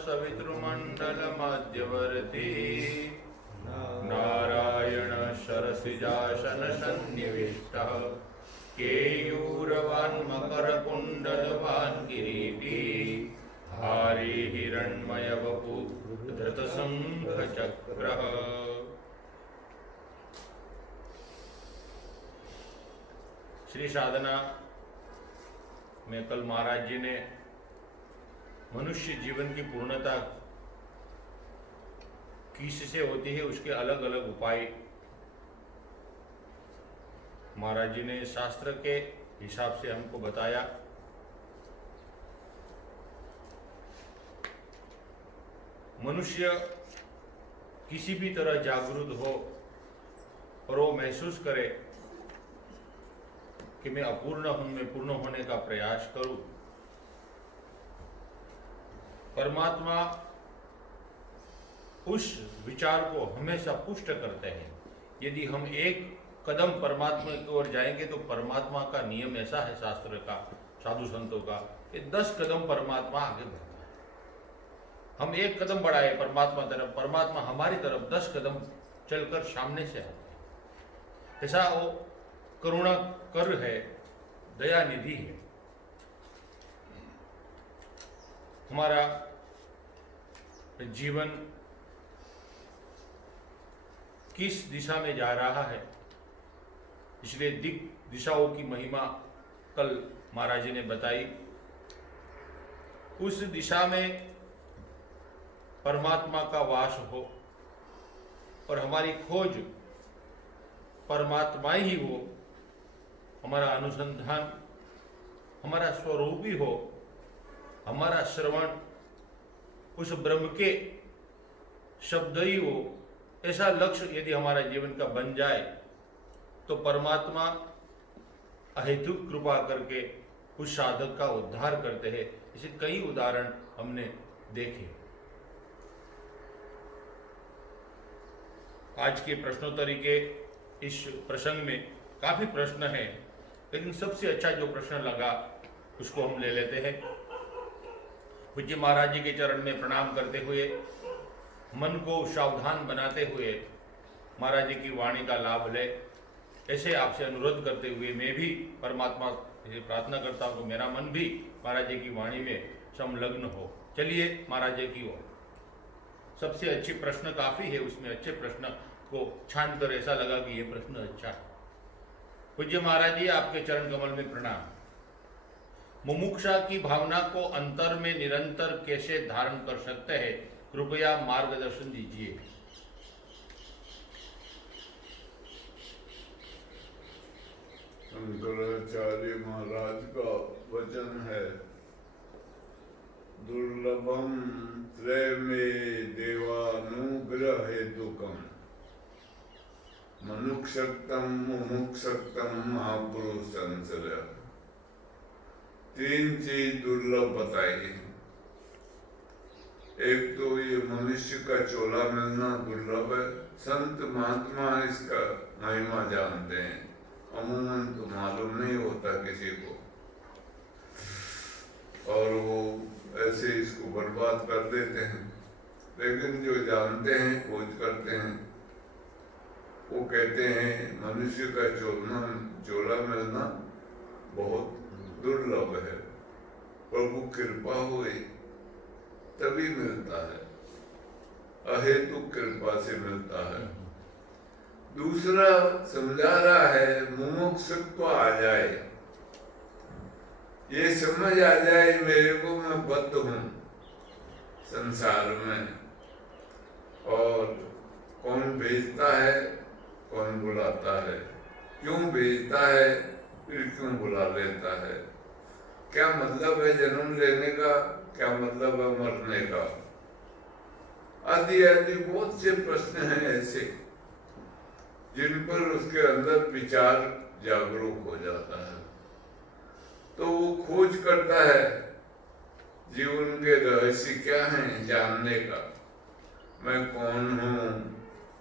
सवितृमण्डलमध्यवर्ती नारायण सरसिजासन सन्निविष्टः केयूरवान् मकरकुण्डलवान् किरीटी हारी हिरण्मय वपु धृतशंखचक्रः। श्री साधना में कल महाराज जी ने मनुष्य जीवन की पूर्णता किससे होती है उसके अलग अलग उपाय महाराज जी ने शास्त्र के हिसाब से हमको बताया। मनुष्य किसी भी तरह जागरूक हो और वो महसूस करे कि मैं अपूर्ण हूं, मैं पूर्ण होने का प्रयास करूं। परमात्मा उस विचार को हमेशा पुष्ट करते हैं। यदि हम एक कदम परमात्मा की ओर जाएंगे तो परमात्मा का नियम ऐसा है शास्त्र का, साधु संतों का, कि 10 कदम परमात्मा आगे बढ़ता है। हम एक कदम बढ़ाए परमात्मा तरफ, परमात्मा हमारी तरफ 10 कदम चलकर सामने से आते हैं। ऐसा वो करुणा कर है, दया निधि है। हमारा जीवन किस दिशा में जा रहा है, इसलिए दिशाओं की महिमा कल महाराज जी ने बताई। उस दिशा में परमात्मा का वास हो और हमारी खोज परमात्मा ही हो, हमारा अनुसंधान हमारा स्वरूप ही हो, हमारा श्रवण उस ब्रह्म के शब्द ही हो। ऐसा लक्ष्य यदि हमारा जीवन का बन जाए तो परमात्मा अहेतुक कृपा करके उस साधक का उद्धार करते हैं। इसे कई उदाहरण हमने देखे। आज के प्रश्नोत्तरी के इस प्रसंग में काफी प्रश्न हैं, लेकिन सबसे अच्छा जो प्रश्न लगा उसको हम ले लेते हैं। पूज्य महाराज जी के चरण में प्रणाम करते हुए, मन को सावधान बनाते हुए महाराज जी की वाणी का लाभ ले, ऐसे आपसे अनुरोध करते हुए मैं भी परमात्मा से प्रार्थना करता हूँ कि मेरा मन भी महाराज जी की वाणी में संलग्न हो। चलिए महाराज जी की ओर। सबसे अच्छे प्रश्न काफी है, उसमें अच्छे प्रश्न को छान कर ऐसा लगा कि ये प्रश्न अच्छा है। पूज्य महाराज जी आपके चरण कमल में प्रणाम। मुमुक्षा की भावना को अंतर में निरंतर कैसे धारण कर सकते हैं, कृपया मार्गदर्शन दीजिए। शंकराचार्य महाराज का वचन है, दुर्लभम त्रयमे देवानुग्रह हेतुकम मनुक्षक्तम मुमुक्षक्तम महापुरुष संसर्य। 3 चीज दुर्लभ बताई। एक तो ये मनुष्य का चोला मिलना दुर्लभ है। संत महात्मा इसका महिमा जानते हैं, अमूमन तो मालूम नहीं होता किसी को, और वो ऐसे इसको बर्बाद कर देते हैं। लेकिन जो जानते हैं, खोज करते हैं, वो कहते हैं मनुष्य का चोला मिलना बहुत दुर्लभ है। प्रभु कृपा हुई तभी मिलता है, अहेतुक कृपा से मिलता है। दूसरा समझा रहा है, मुमुक्षुत्व आ जाए, ये समझ आ जाए मेरे को मैं बद्ध हूं संसार में, और कौन भेजता है, कौन बुलाता है, क्यों भेजता है, फिर क्यों बुला लेता है, क्या मतलब है जन्म लेने का, क्या मतलब है मरने का, आदि आदि बहुत से प्रश्न हैं ऐसे जिन पर उसके अंदर विचार जागरूक हो जाता है। तो वो खोज करता है जीवन के रहस्य क्या हैं जानने का। मैं कौन हूँ,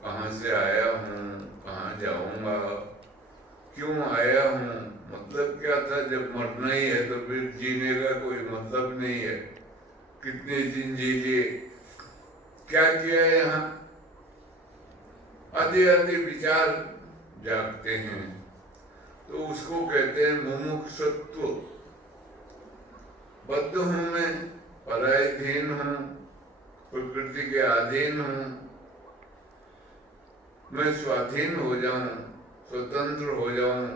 कहाँ से आया हूँ, कहाँ जाऊंगा, क्यों आया हूँ, मतलब क्या था। जब मरना ही है तो फिर जीने का कोई मतलब नहीं है। कितने दिन जी लिए, क्या किया यहाँ, आदि आदि विचार जागते हैं, तो उसको कहते हैं मुमुक्षुत्व। बद्ध हूं मैं, पराधीन हूं, प्रकृति के अधीन हूं, मैं स्वाधीन हो जाऊं, स्वतंत्र हो जाऊं,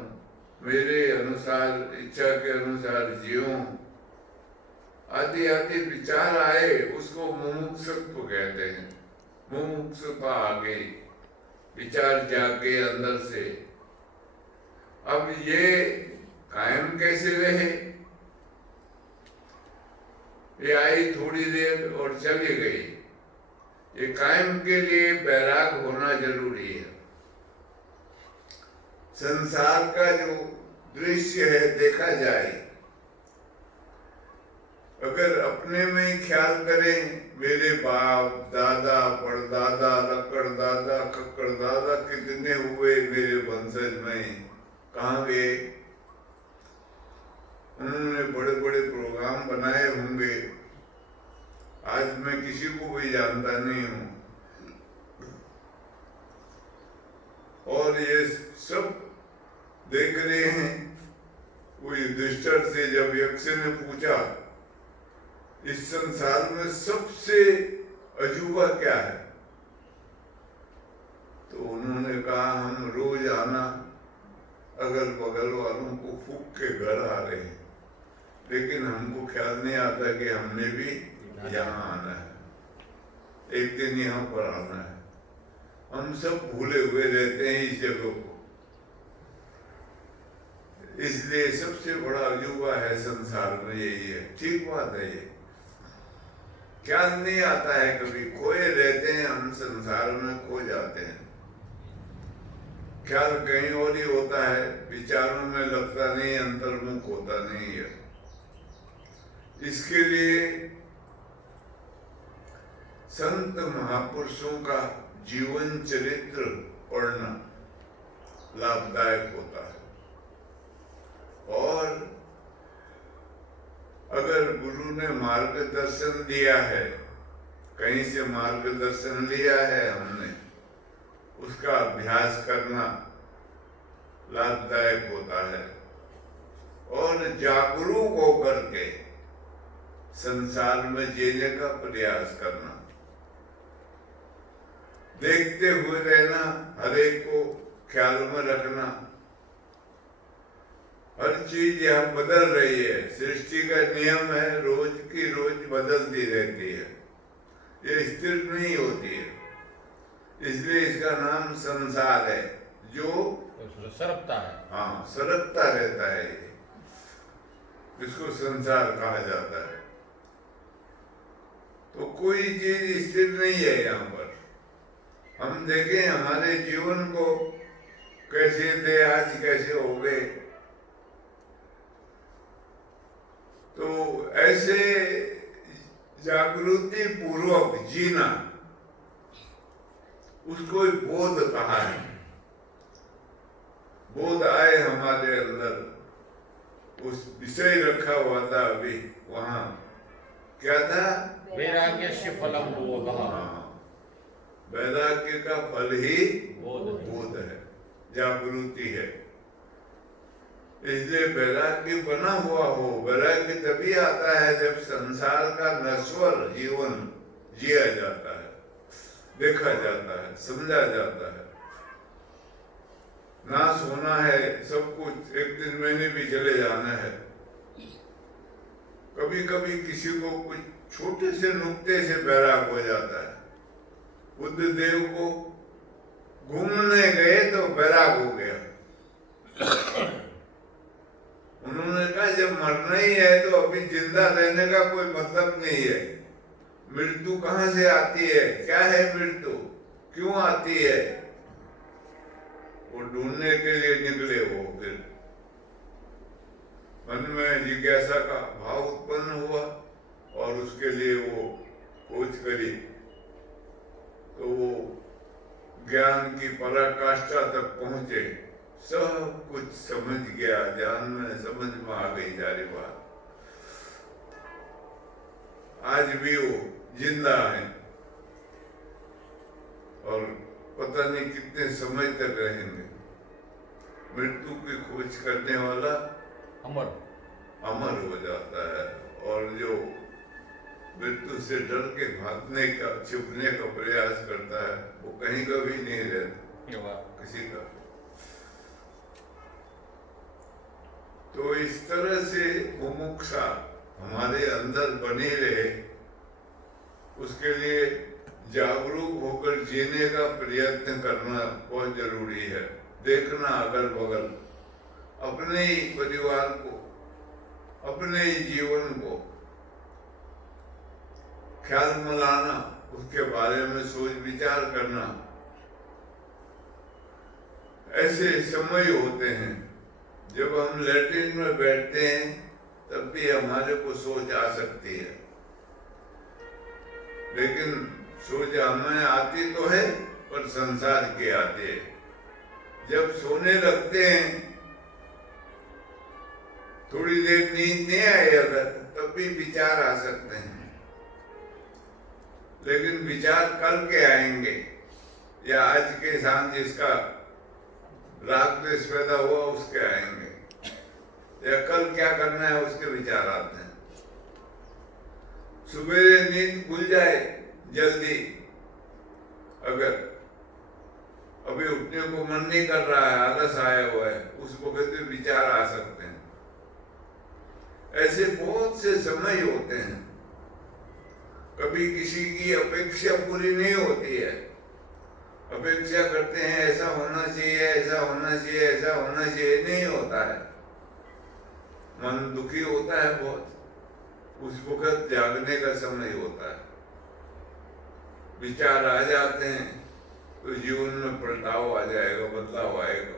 मेरे अनुसार, इच्छा के अनुसार जीऊं, आदि आदि विचार आए, उसको मुमुक्षुत्व कहते हैं। मुमुक्षुता आ गई, विचार जागे अंदर से। अब ये कायम कैसे रहे? ये आई थोड़ी देर और चली गई। ये कायम के लिए बैराग होना जरूरी है। संसार का जो दृश्य है देखा जाए, अगर अपने में ही ख्याल करें, मेरे बाप दादा परदादा लक्कड़ दादा कक्कड़ दादा कितने हुए मेरे वंशज में, कहाँ गए? उन्होंने बड़े बड़े प्रोग्राम बनाए होंगे, आज मैं किसी को भी जानता नहीं हूं। और ये सब देख रहे हैं। वो युधिष्ठिर से जब यक्ष ने पूछा इस संसार में सबसे अजूबा क्या है, तो उन्होंने कहा हम रोज आना अगल बगल वालों को फूक के घर आ रहे हैं, लेकिन हमको ख्याल नहीं आता कि हमने भी यहाँ आना है, एक दिन यहाँ पर आना है। हम सब भूले हुए रहते हैं इस जगह को। इसलिए सबसे बड़ा अजूबा है संसार में यही है। ठीक बात है ये, ख्याल नहीं आता है, कभी खोए रहते हैं हम, संसार में खो जाते हैं। ख्याल कहीं और ही होता है, विचारों में लगता नहीं, अंतर्मुख होता नहीं है। इसके लिए संत महापुरुषों का जीवन चरित्र पढ़ना लाभदायक होता है। और अगर गुरु ने मार्गदर्शन दिया है, कहीं से मार्गदर्शन लिया है हमने, उसका अभ्यास करना लाभदायक होता है। और जागरूक होकर के संसार में जीने का प्रयास करना, देखते हुए रहना, हर एक को ख्याल में रखना। हर चीज यहाँ बदल रही है, सृष्टि का नियम है, रोज की रोज बदलती रहती है, ये स्थिर नहीं होती है। इसलिए इसका नाम संसार है, जो सरकता है। हाँ, सरकता रहता है, इसको संसार कहा जाता है। तो कोई चीज स्थिर नहीं है यहाँ पर। हम देखें हमारे जीवन को, कैसे थे आज कैसे हो गए। तो ऐसे जागृति पूर्वक जीना, उसको बोध कहा है। बोध आए हमारे अंदर, उस विषय रखा हुआ था अभी वहां, क्या था? वैराग्यस्य फलम बोधः। वैराग्य का फल ही बोध है, जागृति है। इसलिए वैराग्य बना हुआ हो। वैराग्य तभी आता है जब संसार का नश्वर जीवन जिया जाता है, देखा जाता है, समझा जाता है। नाश होना है सब कुछ, एक दिन मैंने भी चले जाना है। कभी कभी किसी को कुछ छोटे से नुक्ते से बैराग हो जाता है। बुद्ध देव को घूमने गए तो बैराग हो गया। उन्होंने कहा जब मरना ही है तो अभी जिंदा रहने का कोई मतलब नहीं है। मृत्यु कहाँ से आती है, क्या है मृत्यु, क्यों आती है, वो ढूंढने के लिए निकले। वो फिर मन में जिज्ञासा का भाव उत्पन्न हुआ और उसके लिए वो खोज करी, तो वो ज्ञान की पराकाष्ठा तक पहुंचे। सब कुछ समझ गया, जान में समझ में आ गई सारी बात। आज भी वो जिंदा है और पता नहीं कितने समय तक रहेंगे। मृत्यु की खोज करने वाला अमर अमर हो जाता है, और जो मृत्यु से डर के भागने का, छुपने का प्रयास करता है, वो कहीं कभी नहीं रहता किसी का। तो इस तरह से मुमुक्षा हमारे अंदर बनी रहे, उसके लिए जागरूक होकर जीने का प्रयत्न करना बहुत जरूरी है। देखना अगल बगल, अपने ही परिवार को, अपने ही जीवन को ख्याल मिलाना, उसके बारे में सोच विचार करना। ऐसे समय होते हैं जब हम लैट्रिन में बैठते हैं, तब भी हमारे को सोच आ सकती है, लेकिन सोच हमें आती तो है पर संसार की आती है। जब सोने लगते हैं, थोड़ी देर नींद नहीं आई अगर, तब भी विचार आ सकते हैं, लेकिन विचार कल के आएंगे या आज के शाम जिसका राग द्वेष पैदा हुआ उसके आएंगे, या कल क्या करना है उसके विचार आते हैं। सुबह नींद खुल जाए जल्दी, अगर अभी उठने को मन नहीं कर रहा है, आलस आया हुआ है, उस वक्त भी विचार आ सकते हैं। ऐसे बहुत से समय होते हैं, कभी किसी की अपेक्षा पूरी नहीं होती है, अपेक्षा करते हैं ऐसा होना चाहिए, ऐसा होना चाहिए, ऐसा होना चाहिए, नहीं होता है, मन दुखी होता है बहुत। उस वक्त जागने का समय होता है, विचार आ जाते हैं तो जीवन में पलटाव आ जाएगा, बदलाव आएगा।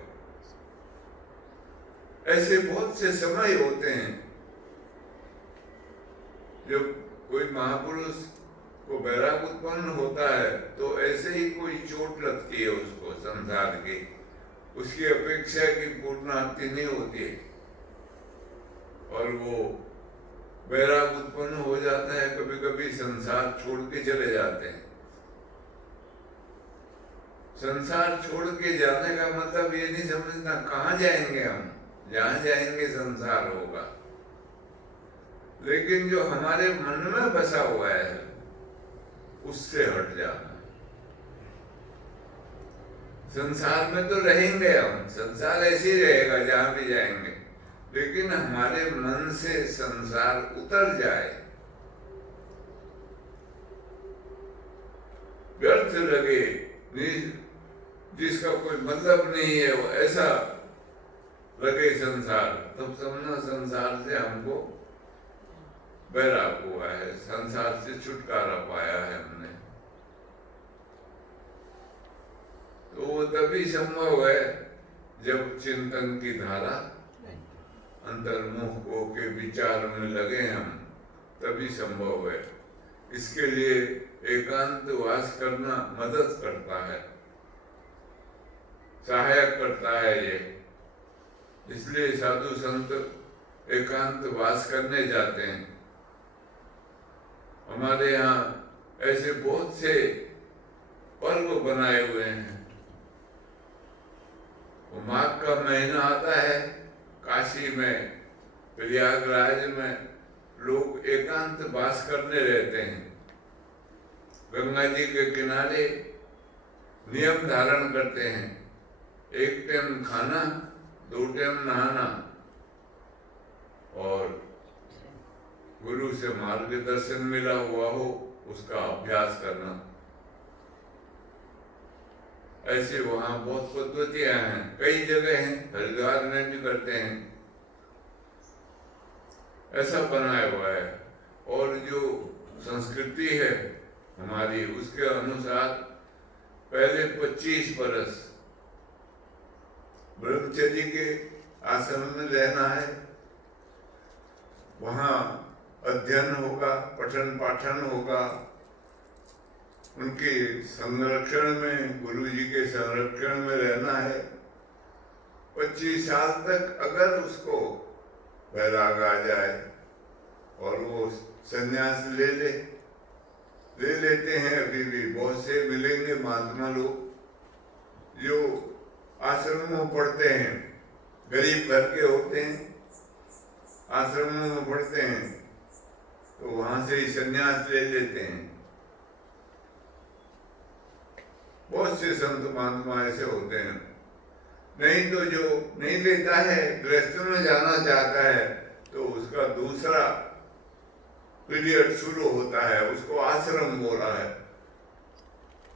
ऐसे बहुत से समय होते हैं जब कोई महापुरुष को वैराग उत्पन्न होता है, तो ऐसे ही कोई चोट लगती है उसको संसार की, उसकी अपेक्षा की पूर्णाहति नहीं होती और वो वैराग उत्पन्न हो जाता है। कभी कभी संसार छोड़ के चले जाते हैं। संसार छोड़ के जाने का मतलब ये नहीं समझना कहाँ जाएंगे हम, जहाँ जाएंगे संसार होगा, लेकिन जो हमारे मन में बसा हुआ है उससे हट जाना। संसार में तो रहेंगे हम, संसार ऐसे ही रहेगा जहां भी जाएंगे, लेकिन हमारे मन से संसार उतर जाए, व्यर्थ लगे, जिसका कोई मतलब नहीं है, वो ऐसा लगे संसार, तब समझना संसार से हमको वैराग हुआ है, संसार से छुटकारा पाया है हमने। तो वो तभी संभव है जब चिंतन की धारा अंतर्मुख होके विचार में लगे हम, तभी संभव है। इसके लिए एकांत वास करना मदद करता है, सहायक करता है ये। इसलिए साधु संत एकांत वास करने जाते हैं। हमारे यहाँ ऐसे बहुत से पर्व बनाए हुए हैं। माघ का महीना आता है, काशी में, प्रयागराज में लोग एकांत वास करने रहते हैं। गंगा जी के किनारे नियम धारण करते हैं, एक टाइम खाना, 2 टाइम नहाना और गुरु से मार्गदर्शन मिला हुआ हो उसका अभ्यास करना। ऐसे वहां बहुत पद्धतियां हैं, कई जगह हैं, हरिद्वार में भी करते हैं, ऐसा बनाया हुआ है। और जो संस्कृति है हमारी, उसके अनुसार पहले 25 बरस ब्रह्मचर्य के आश्रम में रहना है, वहां अध्ययन होगा, पठन पाठन होगा, उनके संरक्षण में, गुरु जी के संरक्षण में रहना है। 25 साल तक अगर उसको वैराग आ जाए और वो संन्यास ले लेते हैं। अभी भी बहुत से मिलेंगे महात्मा लोग जो आश्रमों में पढ़ते हैं, गरीब घर के होते हैं, आश्रमों में पढ़ते हैं, तो वहां से ही संन्यास ले लेते हैं। बहुत से संत महात्मा ऐसे होते हैं। नहीं तो जो नहीं लेता है, गृहस्थ में जाना चाहता है, तो उसका दूसरा पीरियड शुरू होता है, उसको आश्रम बोला है,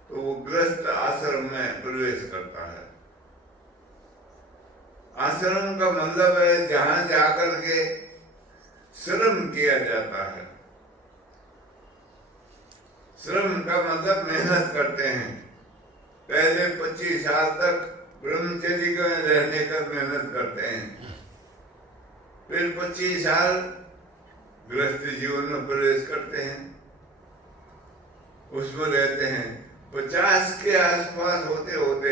तो वो गृहस्थ आश्रम में प्रवेश करता है। आश्रम का मतलब है जहां जाकर के श्रम किया जाता है। श्रम का मतलब मेहनत करते हैं। पहले 25 साल तक ब्रह्मचर्य का रहने का मेहनत करते हैं, फिर 25 साल गृहस्थ जीवन में प्रवेश करते हैं, उसमें रहते हैं। 50 के आसपास होते होते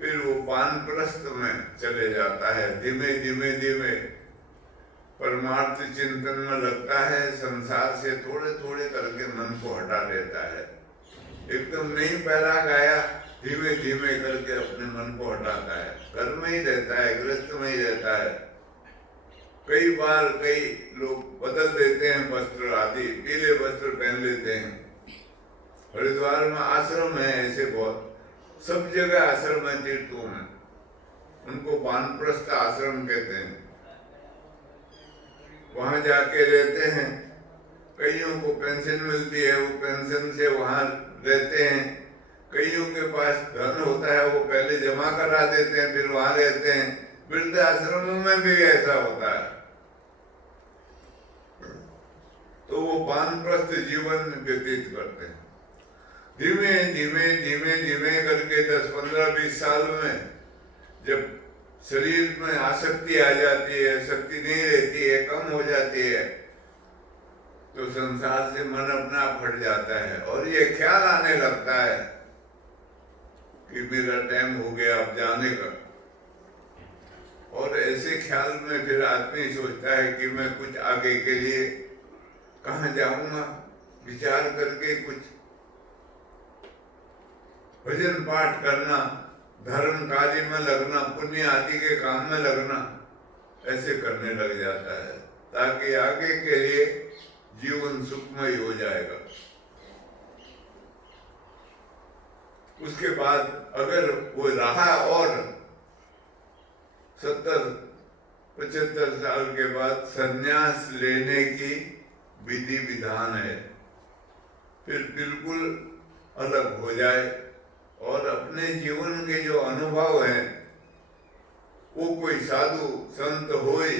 फिर वो वानप्रस्थ में चले जाता है। धीमे धीमे परमार्थ चिंतन में लगता है, संसार से थोड़े थोड़े करके मन को हटा देता है। एकदम नहीं पहला गाया, धीमे धीमे करके अपने मन को हटाता है। घर में ही रहता है, गृहस्थ में ही रहता है। कई बार कई लोग बदल देते हैं वस्त्र आदि, पीले वस्त्र पहन लेते हैं। हरिद्वार में आश्रम है ऐसे बहुत, सब जगह आश्रम है तीर्थों में, उनको वानप्रस्थ आश्रम कहते हैं। वहां जाके रहते हैं। कईयों को पेंशन मिलती है, वो पेंशन से वहां रहते हैं। कईयों के पास धन होता है, वो पहले जमा करा देते हैं, फिर वहां रहते हैं। वृद्ध आश्रमों में भी ऐसा होता है। तो वो वानप्रस्थ जीवन व्यतीत करते हैं। धीमे धीमे करके 10, 15, 20 साल में जब शरीर में आसक्ति आ जाती है, शक्ति नहीं रहती है, कम हो जाती है, तो संसार से मन अपना आप हट जाता है और ये ख्याल आने लगता है कि मेरा टाइम हो गया अब जाने का। और ऐसे ख्याल में फिर आदमी सोचता है कि मैं कुछ आगे के लिए कहाँ जाऊंगा, विचार करके कुछ भजन पाठ करना, धर्म कार्य में लगना, पुण्य आदि के काम में लगना, ऐसे करने लग जाता है ताकि आगे के लिए जीवन सुखमय हो जाएगा। उसके बाद अगर वो रहा और 70-75 साल के बाद संन्यास लेने की विधि विधान है, फिर बिल्कुल अलग हो जाए और अपने जीवन के जो अनुभव हैं वो कोई साधु संत होए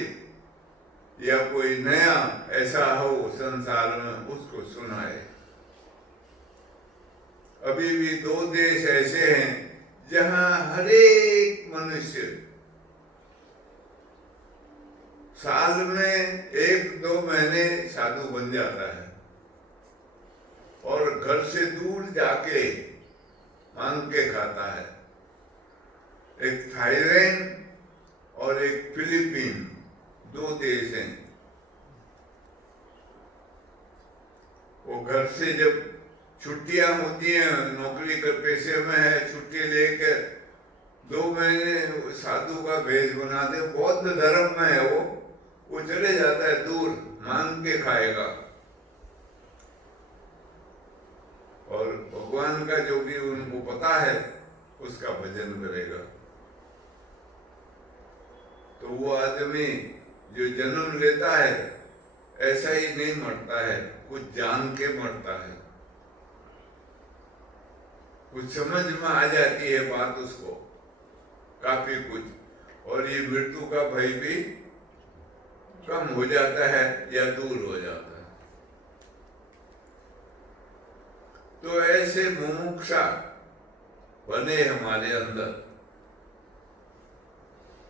या कोई नया ऐसा हो संसार में, उसको सुनाए। अभी भी 2 देश ऐसे हैं जहां हर एक मनुष्य साल में 1-2 महीने साधु बन जाता है और घर से दूर जाके मांग के खाता है। एक थाईलैंड और एक फिलीपीन, 2 देश हैं। वो घर से जब छुट्टियां होती हैं, नौकरी के पेशे में है, छुट्टी लेकर 2 महीने साधु का भेष बना दे, बौद्ध धर्म में है वो चले जाता है दूर, मांग के खाएगा और भगवान का जो भी उनको पता है उसका भजन करेगा। तो वो आदमी जो जन्म लेता है ऐसा ही नहीं मरता है, कुछ जान के मरता है, कुछ समझ में आ जाती है बात उसको काफी कुछ, और ये मृत्यु का भय भी कम हो जाता है या दूर हो जाता है। तो ऐसे मुमुक्षा बने हमारे अंदर।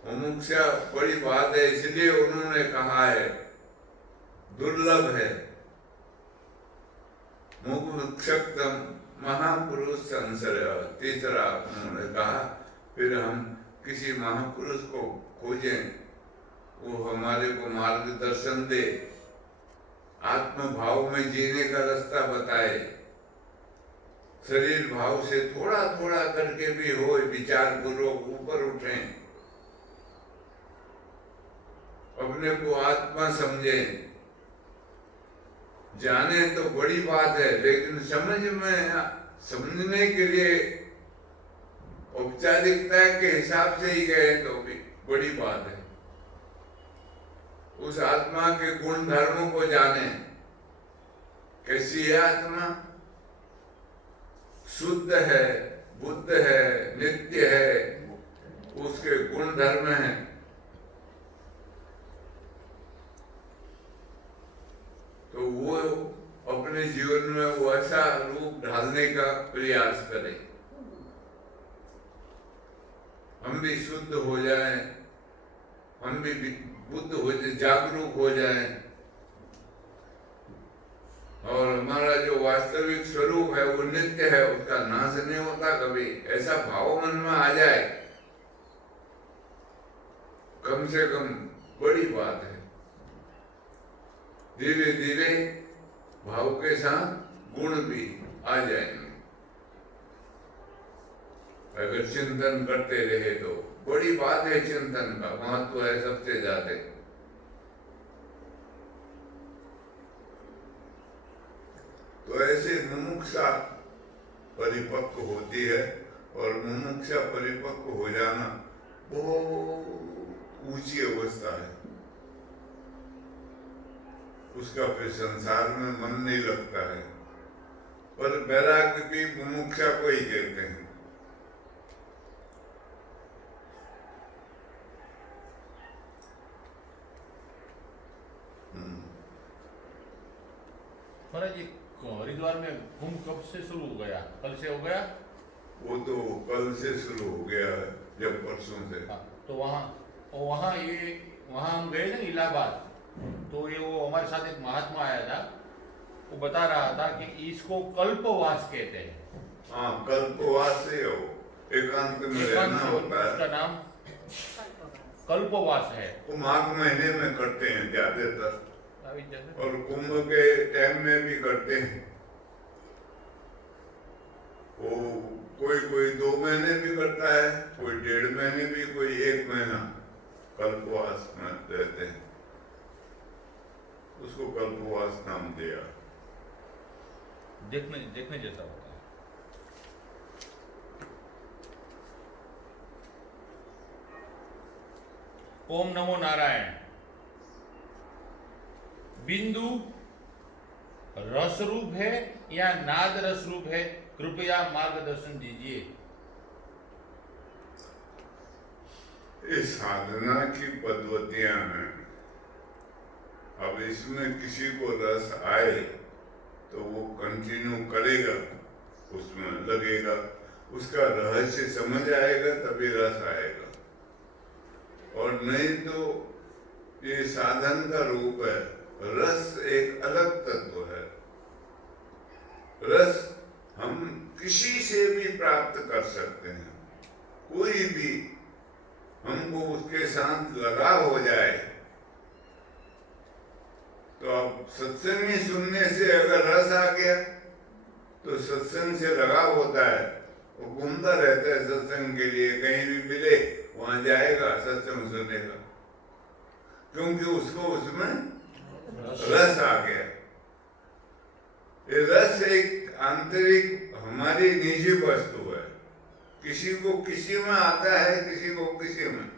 मुमुक्षा बड़ी बात है, इसलिए उन्होंने कहा है दुर्लभ है। मुमुक्षुत्वम महापुरुष संश्रय, तीसरा उन्होंने कहा। फिर हम किसी महापुरुष को खोजें, वो हमारे को मार्गदर्शन दे, आत्म भाव में जीने का रास्ता बताए, शरीर भाव से थोड़ा थोड़ा करके भी हो विचार पूर्वक ऊपर उठें, अपने को आत्मा समझे। जाने तो बड़ी बात है, लेकिन समझने के लिए औपचारिकता के हिसाब से ही गए तो भी बड़ी बात है। उस आत्मा के गुण धर्मों को जाने, कैसी है आत्मा, शुद्ध है, बुद्ध है, नित्य है, उसके गुण धर्म हैं। तो वो अपने जीवन में वो ऐसा रूप ढालने का प्रयास करें, हम भी शुद्ध हो जाएं, हम भी बुद्ध हो जाए, जागरूक हो जाएं, और हमारा जो वास्तविक स्वरूप है वो नित्य है, उसका नाश नहीं होता कभी, ऐसा भाव मन में आ जाए, कम से कम बड़ी बात है। धीरे धीरे भाव के साथ गुण भी आ जाएंगे। अगर चिंतन करते रहे तो बड़ी बात है, चिंतन का महत्व है सबसे ज्यादा। तो ऐसे मुमुक्षा परिपक्व होती है, और मुमुक्षा परिपक्व हो जाना बहुत ऊंची अवस्था है। उसका फिर संसार में मन नहीं लगता है, पर वैराग्य भी मुमुक्षा को ही कहते हैं। महाराज जी, हरिद्वार में कुंभ कब से शुरू हो गया? कल से हो गया? वो तो कल से शुरू हो गया है, जब परसों से। तो वहाँ हम गए थे ना इलाहाबाद, तो ये वो हमारे साथ एक महात्मा आया था, वो बता रहा था कि इसको कल्पवास कहते हैं। हाँ, कल्पवास है, वो एकांत में रहना होता है, उसका नाम कल्पवास है। वो माघ महीने में करते हैं ज्यादातर, और कुंभ के टाइम में भी करते हैं। वो कोई 2 महीने भी करता है, कोई 1.5 महीने भी, कोई 1 महीना कल्पवास में रहते हैं। उसको कल्पवास नाम दिया। देखने जैसा होता है। ओम नमो नारायण। बिंदु रस रूप है या नाद रस रूप है? कृपया मार्गदर्शन दीजिए। ये साधना की पद्धतियां हैं। अब इसमें किसी को रस आए तो वो कंटिन्यू करेगा, उसमें लगेगा, उसका रहस्य समझ आएगा तभी रस आएगा, और नहीं तो ये साधन का रूप है। रस एक अलग तत्व है। रस हम किसी से भी प्राप्त कर सकते हैं, कोई भी हमको उसके साथ लगाव हो जाए। तो अब सत्संग ही सुनने से अगर रस आ गया तो सत्संग से लगाव होता है, वो घूमता रहता है सत्संग के लिए, कहीं भी मिले वहां जाएगा, सत्संग सुनेगा, क्योंकि उसको उसमें रस आ गया। ये रस एक आंतरिक हमारी निजी वस्तु है, किसी को किसी में आता है, किसी को किसी में।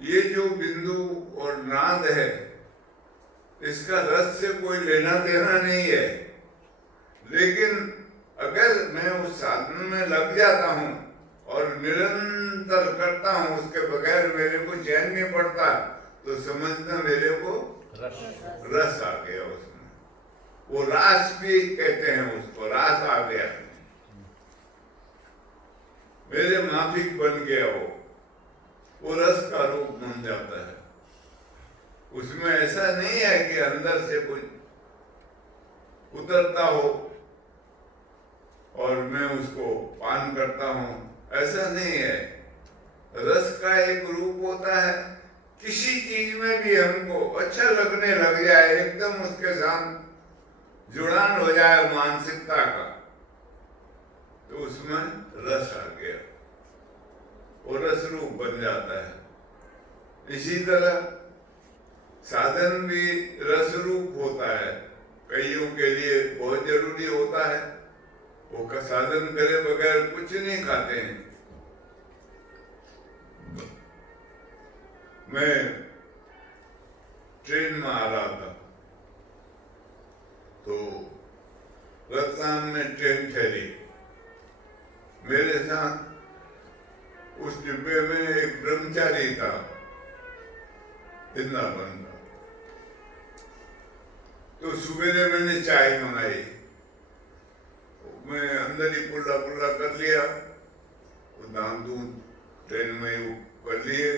ये जो बिंदु और नाद है, इसका रस से कोई लेना देना नहीं है, लेकिन अगर मैं उस साधन में लग जाता हूं और निरंतर करता हूं, उसके बगैर मेरे को चैन नहीं पड़ता, तो समझना मेरे को रस आ गया उसमें। वो रास भी कहते हैं उसको, रास आ गया, मेरे माफिक बन गया वो रस का रूप बन जाता है। उसमें ऐसा नहीं है कि अंदर से कुछ उतरता हो और मैं उसको पान करता हूं, ऐसा नहीं है। रस का एक रूप होता है किसी चीज में भी हमको अच्छा लगने लग जाए, एकदम उसके साथ जुड़ान हो जाए मानसिकता का, तो उसमें रस आ गया, वो रस रूप बन जाता है। इसी तरह साधन भी रस रूप होता है। कईयों के लिए बहुत जरूरी होता है, वो का साधन करे बगैर कुछ नहीं खाते हैं। मैं ट्रेन में आ रहा था तो रतलाम में ट्रेन ठहरी। मेरे साथ उस डिब्बे में एक ब्रह्मचारी था, वृंदावन का। तो सवेरे मैंने चाय मंगाई, मैं अंदर ही पुल्ला पुल्ला कर लिया, वो दाम दूध ट्रेन में वो कर लिए,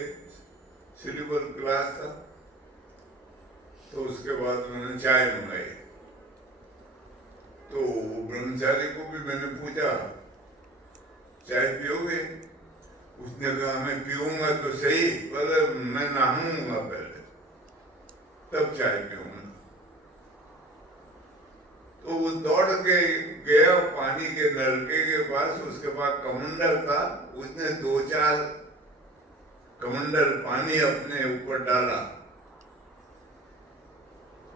स्लीपर क्लास था। तो उसके बाद मैंने चाय मंगाई, तो ब्रह्मचारी को भी मैंने पूछा चाय पियोगे? उसने कहा मैं पीऊंगा तो सही, पर मैं नहाऊंगा पहले, तब चाय पीऊंगा। तो वो दौड़ के गया पानी के नलके के पास, उसके पास कमंडल था, उसने 2-4 कमंडल पानी अपने ऊपर डाला।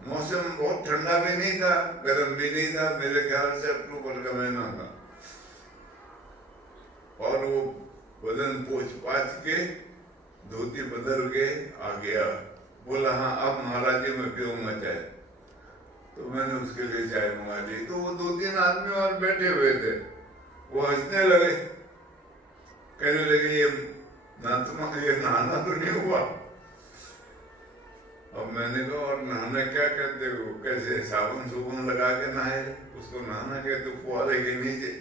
मौसम बहुत ठंडा भी नहीं था, गर्म भी नहीं था, मेरे ख्याल से अक्टूबर का महीना था। और वो बदन पोंछ पाछ के धोती बदल के आ गया, बोला हाँ अब महाराज जी मैं पीऊंगा चाय। तो मैंने उसके लिए चाय मंगा ली। तो वो 2-3 आदमी और बैठे हुए थे, वो हंसने लगे, कहने लगे ये नहाना तो नहीं हुआ। अब मैंने कहा और नहाना क्या कहते हो, कैसे साबुन सुबुन लगा के नहाए, उसको नहाना कहते फुहारे के नीचे।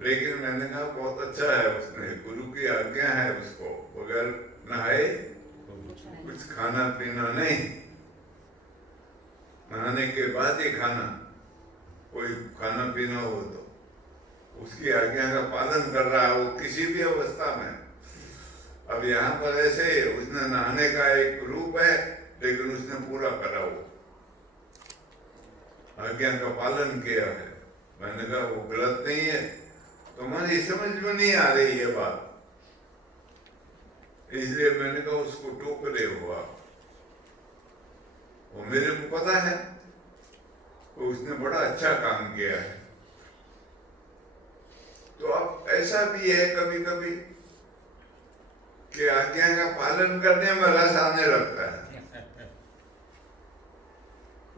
लेकिन मैंने कहा बहुत अच्छा है, उसने गुरु की आज्ञा है, उसको बगैर नहाए कुछ खाना पीना नहीं, नहाने के बाद ही खाना, कोई खाना पीना हो तो उसकी आज्ञा का पालन कर रहा है वो किसी भी अवस्था में। अब यहाँ पर ऐसे उसने नहाने का एक रूप है, लेकिन उसने पूरा करा, वो आज्ञा का पालन किया है। मैंने कहा वो गलत नहीं है, तो मुझे समझ में नहीं आ रही ये बात, इसलिए मैंने कहा उसको टोक रहे हुआ, वो मेरे को पता है तो उसने बड़ा अच्छा काम किया है। तो अब ऐसा भी है कभी कभी कि आज्ञा का पालन करने में रस आने लगता है,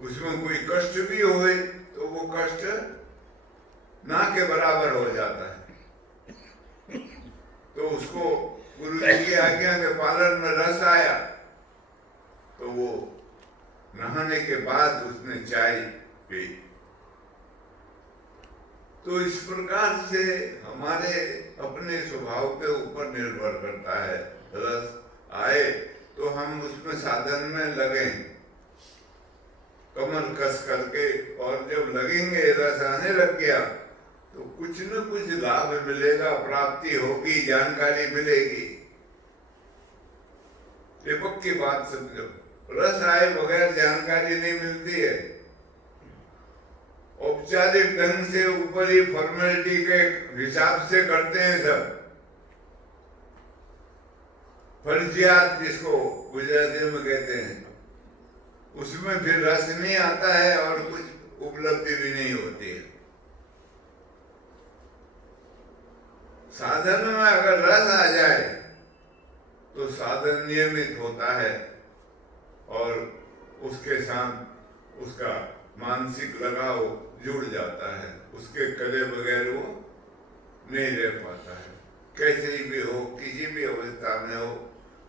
उसमें कोई कष्ट भी होए तो वो कष्ट ना के बराबर हो जाता है। तो उसको गुरु जी की आज्ञा के पालन में रस आया, तो वो नहाने के बाद उसने चाय पी। तो इस प्रकार से हमारे अपने स्वभाव के ऊपर निर्भर करता है। रस आए तो हम उसमें साधन में लगें कमर कस करके, और जब लगेंगे रस आने लग गया तो कुछ न कुछ लाभ मिलेगा, प्राप्ति होगी, जानकारी मिलेगी। ये पक्की बात समझो, रस आए बगैर जानकारी नहीं मिलती है। औपचारिक ढंग से ऊपर ही फॉर्मेलिटी के हिसाब से करते हैं सब, फर्जियात जिसको गुजराती में कहते हैं, उसमें फिर रस नहीं आता है और कुछ उपलब्धि भी नहीं होती है। साधन में अगर रस आ जाए तो साधन नियमित होता है और उसके साथ उसका मानसिक लगाव जुड़ जाता है, उसके करे बगैर वो नहीं रह पाता है। कैसे ही भी हो, किसी भी अवस्था में हो,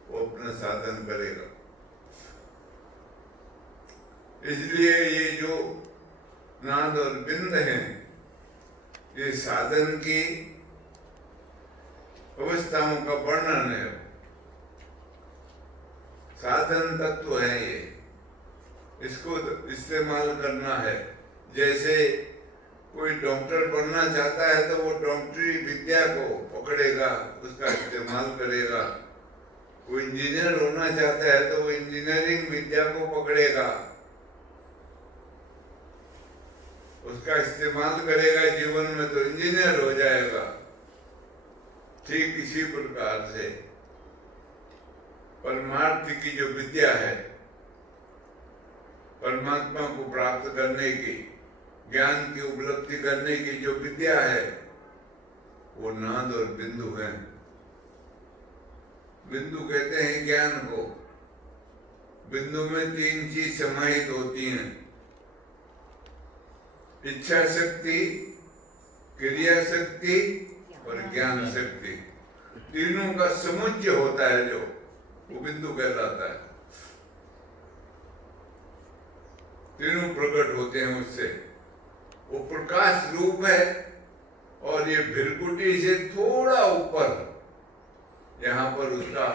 वो अपना साधन करेगा। इसलिए ये जो नाद और बिंद हैं, ये साधन की अवस्थाओं का वर्णन है, साधन तत्व है ये, इसको इस्तेमाल करना है। जैसे कोई डॉक्टर बनना चाहता है तो वो डॉक्टरी विद्या को पकड़ेगा, उसका इस्तेमाल करेगा, कोई इंजीनियर होना चाहता है तो वो इंजीनियरिंग विद्या को पकड़ेगा, उसका इस्तेमाल करेगा जीवन में तो इंजीनियर हो जाएगा। ठीक इसी प्रकार से परमार्थ की जो विद्या है, परमात्मा को प्राप्त करने की, ज्ञान की उपलब्धि करने की जो विद्या है, वो नाद और बिंदु है। बिंदु कहते हैं ज्ञान को। बिंदु में 3 चीज समाहित होती हैं, इच्छा शक्ति, क्रिया शक्ति और ज्ञान शक्ति। तीनों का समुच्चय होता है जो, वो बिंदु कहलाता है। तीनों प्रकट होते हैं उससे। वो प्रकाश रूप है और ये भिरकुटी से थोड़ा ऊपर, यहाँ पर उसका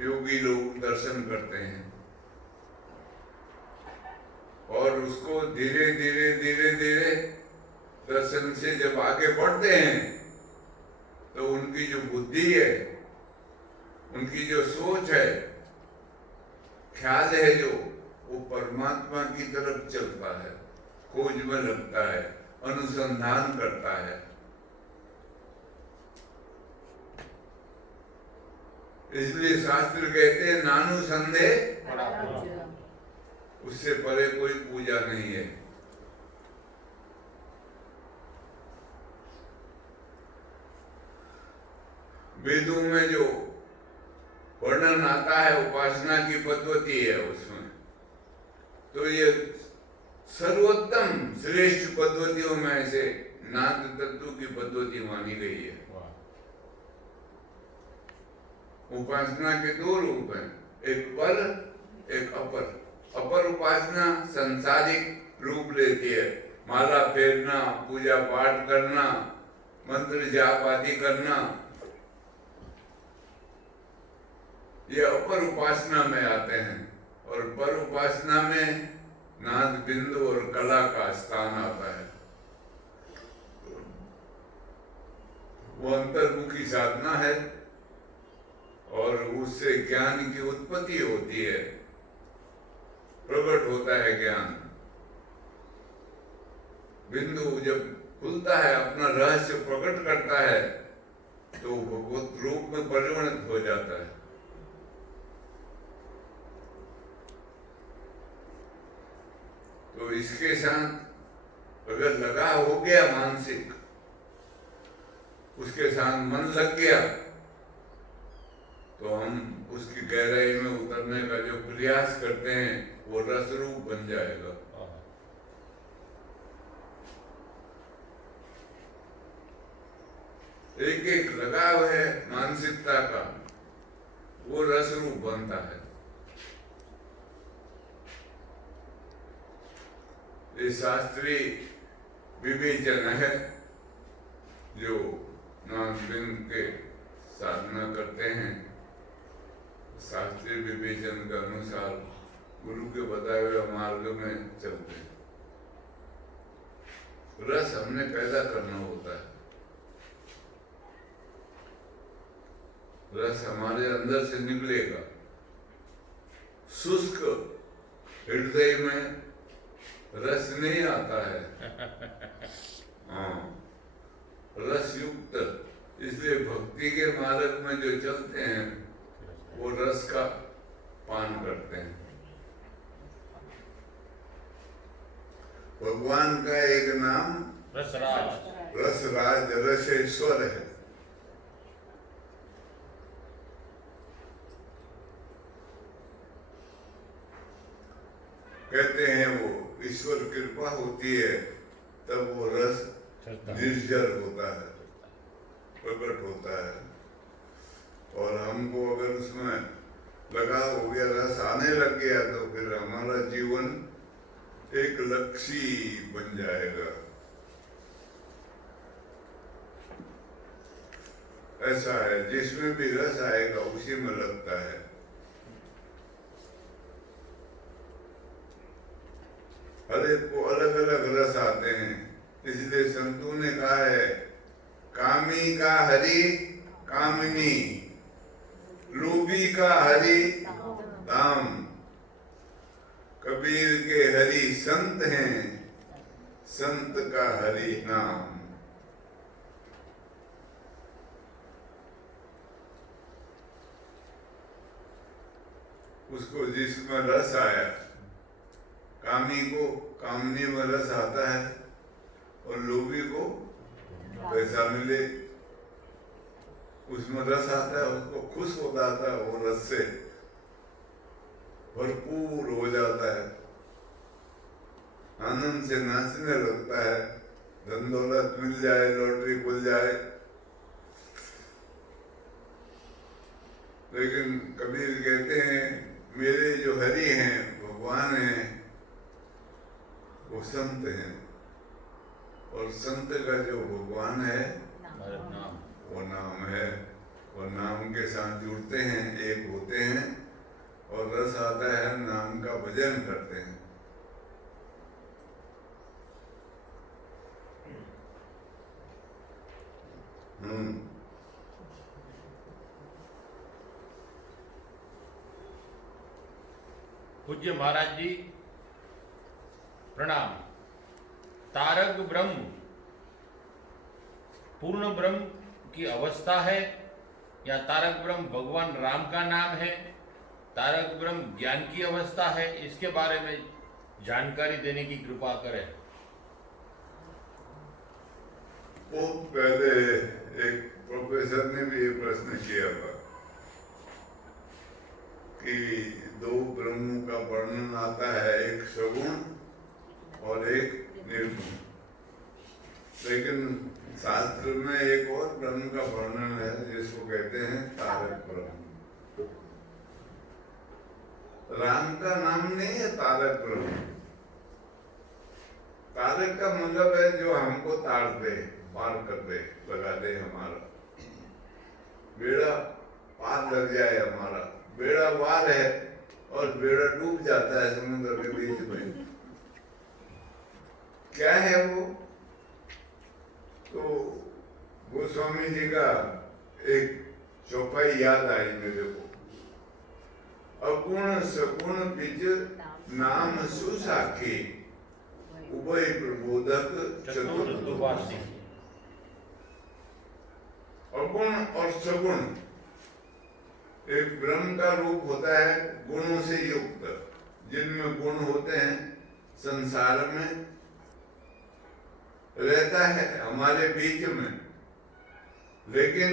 योगी लोग दर्शन करते हैं और उसको धीरे धीरे धीरे धीरे दर्शन से जब आगे बढ़ते हैं तो उनकी जो बुद्धि है, उनकी जो सोच है, ख्याल है जो, वो परमात्मा की तरफ चलता है, खोज में लगता है, अनुसंधान करता है। इसलिए शास्त्र कहते हैं नानु संदेह, उससे परे कोई पूजा नहीं है। वेदों में जो वर्णन आता है उपासना की पद्धति है उसमें, तो ये सर्वोत्तम श्रेष्ठ पद्धतियों में से नाद तत्व की पद्धति मानी गई है। उपासना के 2 रूप हैं, एक पर एक अपर। अपर उपासना संसारिक रूप लेती है, माला फेरना, पूजा पाठ करना, मंत्र जाप आदि करना, ये अपर उपासना में आते हैं। और पर उपासना में नाद बिंदु और कला का स्थान आता है। वो अंतर्मुखी साधना है और उससे ज्ञान की उत्पत्ति होती है, प्रकट होता है ज्ञान। बिंदु जब खुलता है, अपना रहस्य प्रकट करता है, तो भगवत रूप में परिवर्तित हो जाता है। तो इसके साथ अगर लगा हो गया मानसिक, उसके साथ मन लग गया, तो हम उसकी गहराई में उतरने का जो प्रयास करते हैं वो रस रूप बन जाएगा। एक एक लगाव है मानसिकता का, वो रस रूप बनता है। ये शास्त्रीय विवेचन है जो नाम के साधना करते हैं। शास्त्रीय विवेचन के अनुसार गुरु के बताए हुए मार्ग में चलते हैं। रस हमने पैदा करना होता है, रस हमारे अंदर से निकलेगा। शुष्क हृदय में रस नहीं आता है। हाँ, रस युक्त। इसलिए भक्ति के मार्ग में जो चलते हैं वो रस का पान करते हैं। भगवान का एक नाम रसराज, रसराज, रसेश्वर है। कहते हैं वो ईश्वर कृपा होती है तब वो रस निर्जर होता है, प्रकट होता है। और हमको अगर उसमें लगा हो गया, रस आने लग गया, तो फिर हमारा जीवन एक लक्ष्य बन जाएगा। ऐसा है, जिसमें भी रस आएगा उसी में लगता है। हर एक को अलग अलग रस आते हैं। इसलिए संतों ने कहा है, कामी का हरि कामिनी, लोभी का हरि धाम, कबीर के हरि संत हैं, संत का हरि नाम। उसको जिसमें रस आया, कामी को कामनी में रस आता है और लोभी को पैसा मिले उसमें रस आता है, उसको खुश हो जाता है, वो रस से भरपूर हो जाता है, आनंद से नाचने लगता है। धन दौलत मिल जाए, लॉटरी खुल जाए, लेकिन कबीर कहते हैं मेरे जो हरि हैं, भगवान हैं, वो संत हैं, और संत का जो भगवान है वो नाम है। वो नाम के साथ जुड़ते हैं, एक होते हैं, और रस आता है, नाम का भजन करते हैं। पूज्य महाराज जी प्रणाम। तारक ब्रह्म पूर्ण ब्रह्म की अवस्था है, या तारक ब्रह्म भगवान राम का नाम है, तारक ब्रह्म ज्ञान की अवस्था है, इसके बारे में जानकारी देने की कृपा करें। वो पहले एक प्रोफेसर ने भी ये प्रश्न किया था कि दो ब्रह्मों का वर्णन आता है, एक सगुण और एक निर्गुण, लेकिन शास्त्र में एक और ब्रह्म का वर्णन है जिसको कहते हैं तारक ब्रह्म। राम का नाम नहीं है तारक ब्रह्म। तारक का मतलब है जो हमको तार दे, पार कर दे, लगा दे, हमारा बेड़ा पार लग जाए, हमारा बेड़ा वार है और बेड़ा डूब जाता है समुद्र के बीच में। क्या है वो? तो गोस्वामी जी का एक चौपाई याद आई मेरे को। अगुण सगुण बीज नाम सुसाखी, उभय प्रबोधक चतुर्दुभाषी। अगुण और सगुण, एक ब्रह्म का रूप होता है गुणों से युक्त, जिनमें गुण होते हैं, संसार में रहता है हमारे बीच में, लेकिन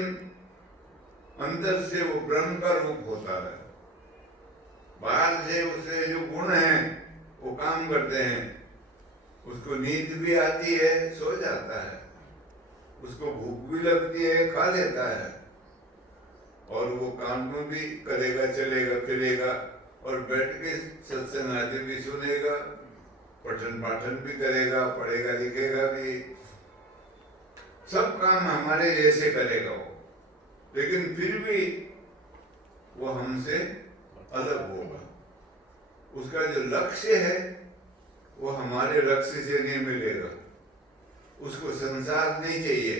अंदर से वो ब्रह्म का रूप होता है। बाहर से उसे जो गुण हैं वो काम करते हैं, उसको नींद भी आती है, सो जाता है, उसको भूख भी लगती है, खा लेता है, और वो काम में भी करेगा, चलेगा फिरेगा, और बैठ के सत्संग आदि भी सुनेगा, पठन पाठन भी करेगा, पढ़ेगा लिखेगा भी, सब काम हमारे जैसे करेगा वो, लेकिन फिर भी वो हमसे अलग होगा। उसका जो लक्ष्य है वो हमारे लक्ष्य से नहीं मिलेगा। उसको संसार नहीं चाहिए,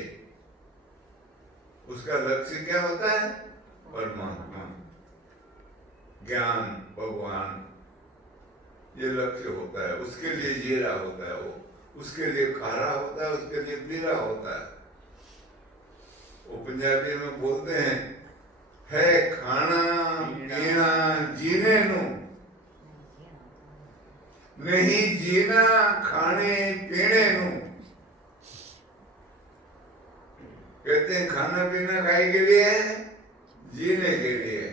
उसका लक्ष्य क्या होता है? परमात्मा, ज्ञान, भगवान, ये लक्ष्य होता है। उसके लिए जी रहा होता है वो, उसके लिए खा रहा होता है, उसके लिए पी रहा होता है। वो पंजाबी में बोलते हैं, है खाना पीना जीने नू, नहीं जीना खाने पीने नू। कहते हैं खाना पीना खाए के लिए है, जीने के लिए,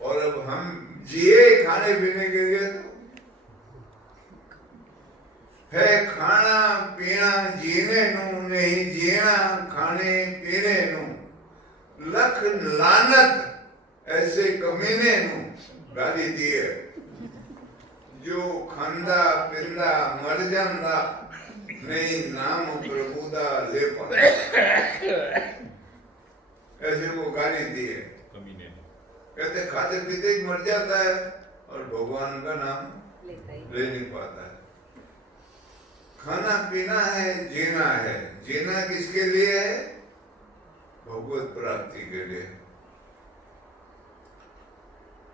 और अब हम जिए खाने पीने के लिए। तो है खाना पीना जीने नू, नहीं जीना खाने पीने नू, लख लानत ऐसे कमीने नू। गाली दी है जो खांदा पिंदा मर जांदा, नहीं नाम प्रभु दा ले पांदा। ऐसे वो गाली दी है। कहते खाते पीते ही मर जाता है और भगवान का नाम ले नहीं पाता है। खाना पीना है, जीना है। जीना किसके लिए है? भगवत प्राप्ति के लिए।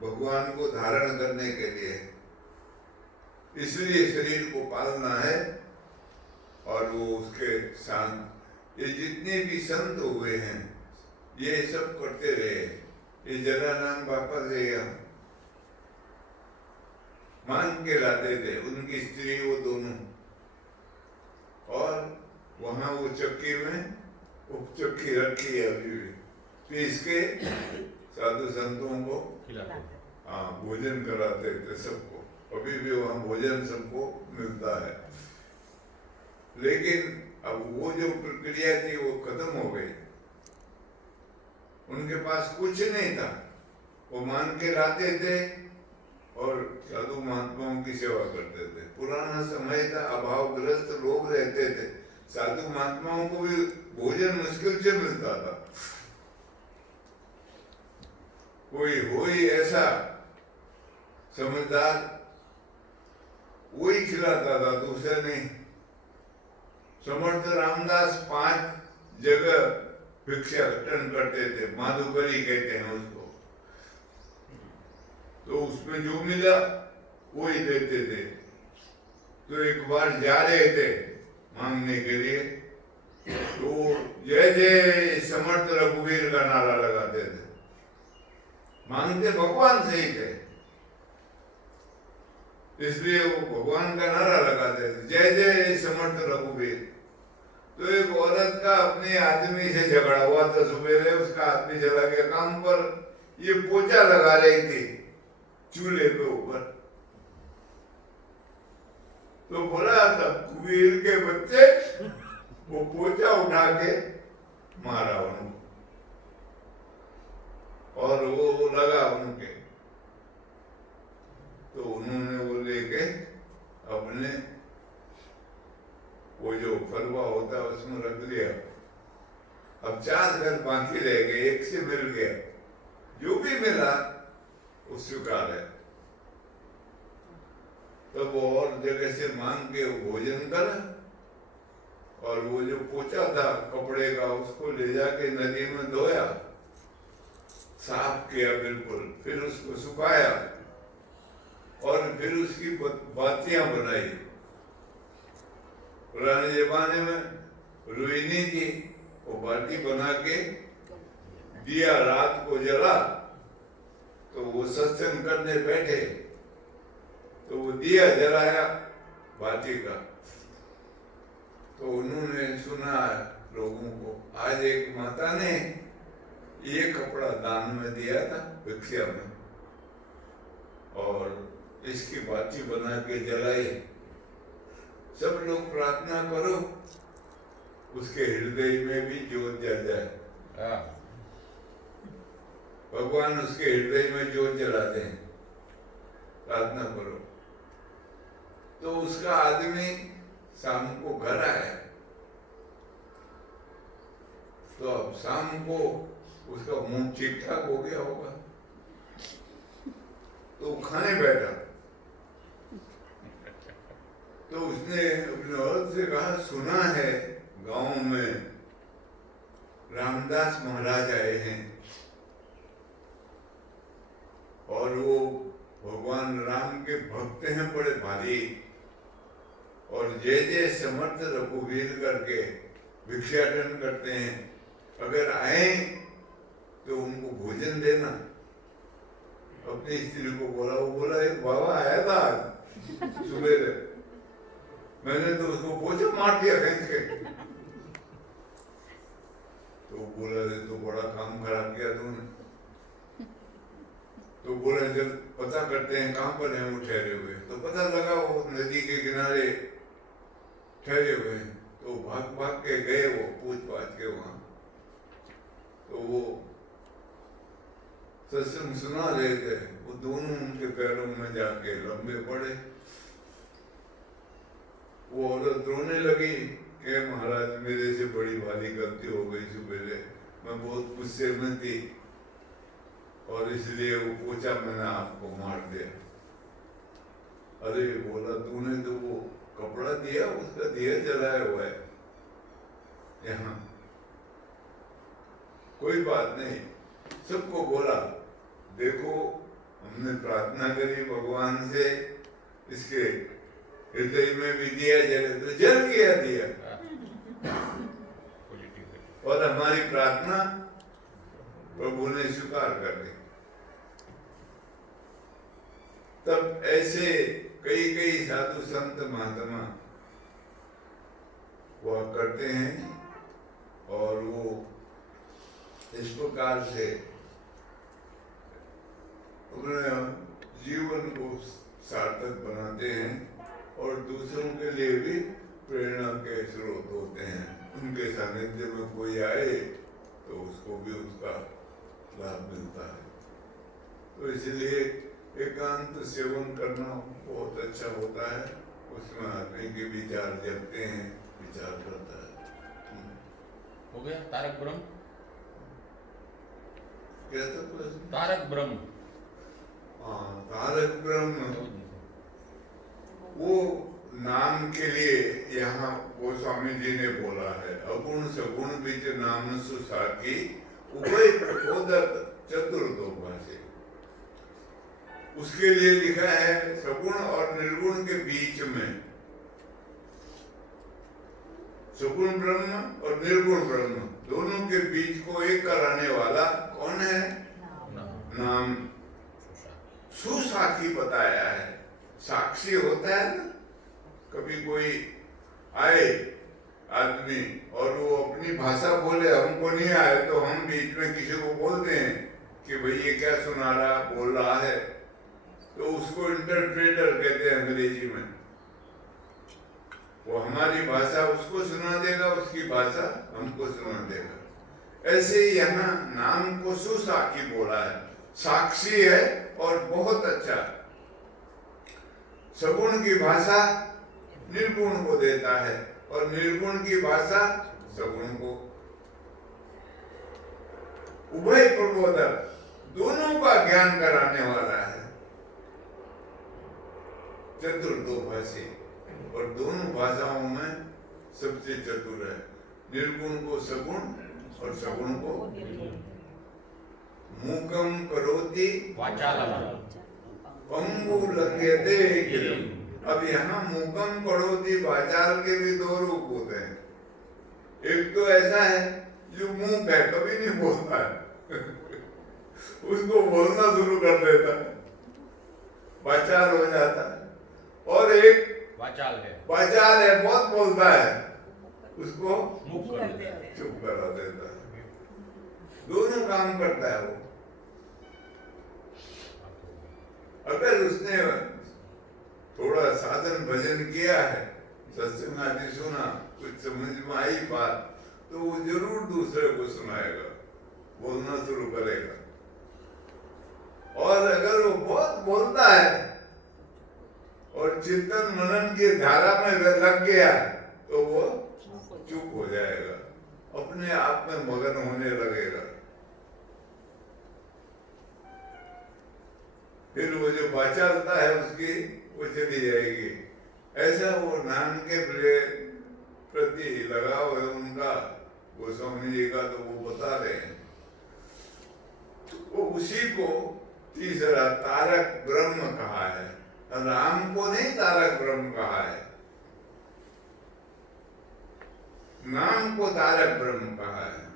भगवान को धारण करने के लिए। इसलिए शरीर को पालना है और वो उसके साथ ये जितने भी संत हुए हैं ये सब करते रहे। ये जलाराम बापा से मांग के लाते थे, उनकी स्त्री वो दोनों, और वहां वो चक्की में चक्की रखी है अभी भी, पीस के साधु संतों को हाँ भोजन कराते थे सबको। अभी भी वहाँ भोजन सबको मिलता है। लेकिन अब वो जो प्रक्रिया थी वो खत्म हो गई। उनके पास कुछ नहीं था, वो मांग के लाते थे और साधु महात्माओं की सेवा करते थे। पुराना समय था, अभावग्रस्त लोग रहते थे, साधु महात्माओं को भी भोजन मुश्किल से मिलता था। कोई ऐसा समझदार वही खिलाता था, दूसरा नहीं। समर्थ रामदास 5 जगह भिक्षाटन करते थे, माधुकरी कहते हैं उसको। तो उसमें जो मिला वही देते थे। तो एक बार जा रहे थे मांगने के लिए, तो जय जय समर्थ रघुवीर का नारा लगाते थे। मांगते भगवान से ही थे, इसलिए वो भगवान का नारा लगाते थे, जय जय समर्थ रघुवीर। तो एक औरत का अपने आदमी से झगड़ा हुआ था, सुबह उसका आदमी चला गया काम पर, ये पोछा लगा रही थी चूल्हे पे ऊपर। तो बोला था कुबीर के बच्चे, वो पोछा उठा के मारा उनको और वो लगा उनके। तो उन्होंने वो लेके अपने वो जो फलवा होता है उसमें रख दिया। अब 4 घर बाकी रह गए, एक से मिल गया, जो भी मिला वो स्वीकार है। तब वो और जगह से मांग के वो भोजन करा और वो जो पोछा था कपड़े का उसको ले जाके नदी में धोया, साफ किया बिल्कुल, फिर उसको सुखाया और फिर उसकी बातियां बनाई। पुराने जमाने में रोहिणी थी, वो बाटी बना के दिया रात को जला। तो वो सत्संग करने बैठे तो वो दिया जलाया बाटी का। तो उन्होंने सुना लोगों को, आज एक माता ने ये कपड़ा दान में दिया था भिक्षा में और इसकी बाती बना के जलाई। सब लोग प्रार्थना करो उसके हृदय में भी ज्योत जल जाए। भगवान उसके हृदय में ज्योत जलाते हैं, प्रार्थना करो। तो उसका आदमी शाम को घर आया, तो अब शाम को उसका मुंह ठीक ठाक हो गया होगा, तो खाने बैठा। तो उसने अपने औरत से कहा, सुना है गांव में रामदास महाराज आए हैं और वो भगवान राम के भक्त हैं बड़े भारी, और जय जय समर्थ रघुवीर करके भिक्षाटन करते हैं। अगर आए तो उनको भोजन देना। अपनी स्त्री को बोला, वो बोला एक बाबा आया था आज सुबह, मैंने तो उसको पोछा मार दिया कहीं से। तो बोला तो बड़ा काम खराब किया तुमने। तो बोला जब पता करते हैं कहाँ पर हैं वो ठहरे हुए। तो पता लगा वो नदी के किनारे ठहरे हुए हैं। तो भाग भाग के गए वो पूछ पाछ के वहां। तो वो सत्संग सुना रहे थे, वो दोनों उनके पैरों में जाके लंबे पड़े। वो औरत रोने लगी कि महाराज मेरे से बड़ी भारी गलती हो गई सुबह, मैं बहुत गुस्से में थी और इसलिए वो पोछा मैंने आपको मार दिया। अरे बोला तूने तो वो कपड़ा दिया, उसका दिया जलाया हुआ है यहाँ, कोई बात नहीं। सबको बोला देखो हमने प्रार्थना करी भगवान से, इसके हृदय में भी दिया जले तो जल गया दिया, और हमारी प्रार्थना प्रभु ने स्वीकार कर ली। तब ऐसे कई कई साधु संत महात्मा हुआ करते हैं, और वो इस प्रकार से अपने जीवन को सार्थक बनाते हैं और दूसरों के लिए भी प्रेरणा के स्रोत होते हैं। उनके सानिध्य में कोई आए तो उसको भी उसका लाभ मिलता है। तो इसलिए एकांत सेवन करना बहुत अच्छा होता है। उसमें आदमी के विचार जगते हैं, विचार करता है। हो गया तारक ब्रह्म। क्या था प्रश्न? तारक ब्रह्म। हाँ, तारक ब्रह्म वो नाम के लिए यहाँ वो स्वामी जी ने बोला है, अगुण सगुण बीच नाम सुसाकी उभय प्रबोधक चतुर्दोभाषी। उसके लिए लिखा है सगुण और निर्गुण के बीच में, सगुण ब्रह्म और निर्गुण ब्रह्म दोनों के बीच को एक कराने वाला कौन है? नाम। सुसाखी बताया है। साक्षी होता है ना, कभी कोई आए आदमी और वो अपनी भाषा बोले, हमको नहीं आए तो हम बीच में किसी को बोलते हैं कि भाई ये क्या सुना रहा बोल रहा है, तो उसको इंटरप्रेटर कहते हैं अंग्रेजी में। वो हमारी भाषा उसको सुना देगा, उसकी भाषा हमको सुना देगा। ऐसे ही यहाँ नाम को सुसाखी बोला है, साक्षी है और बहुत अच्छा। सगुण की भाषा निर्गुण को देता है और निर्गुण की भाषा सगुण को। उभय प्रबोधक, दोनों का ज्ञान कराने वाला है। चतुर्दोभाषी, और दोनों भाषाओं में सबसे चतुर है। निर्गुण को सगुण और सगुण को मूकम करोति वाचालम पंगु लंघयते गिरिम। अब यहाँ मूकम करोति वाचाल के भी दो रूप होते हैं। एक तो ऐसा है जो मूक है, कभी नहीं बोलता है उसको बोलना शुरू कर देता है, वाचाल हो जाता है। और एक वाचाल है, बहुत बोलता है, उसको चुप करा देता है। दोनों काम करता है वो। अगर उसने थोड़ा साधन भजन किया है, सत्संग आदि सुना, कुछ समझ में आई बात, तो वो जरूर दूसरे को सुनाएगा, बोलना शुरू करेगा। और अगर वो बहुत बोलता है और चिंतन मनन की धारा में लग गया तो वो चुप हो जाएगा, अपने आप में मगन होने लगेगा। फिर वो जो वाचालता है उसकी वो चली जाएगी। ऐसा वो नाम के प्रति लगाव है उनका, गोस्वामी जी का, तो वो बता रहे हैं। तो वो उसी को तीसरा तारक ब्रह्म कहा है। राम को नहीं तारक ब्रह्म कहा है, नाम को तारक ब्रह्म कहा है।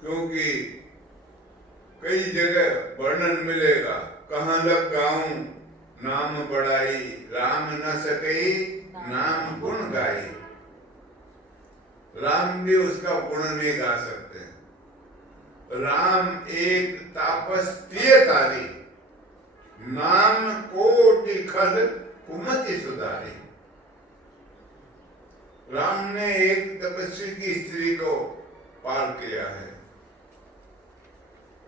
क्योंकि कई जगह वर्णन मिलेगा, कहाँ लग गाऊं नाम बढ़ाई, राम न सके नाम गुण गाई। राम भी उसका गुण नहीं गा सकते। राम एक तापस्तीय तारी, नाम कोटि खल कुमति सुधारी। राम ने एक तपस्वी की स्त्री को पार किया है,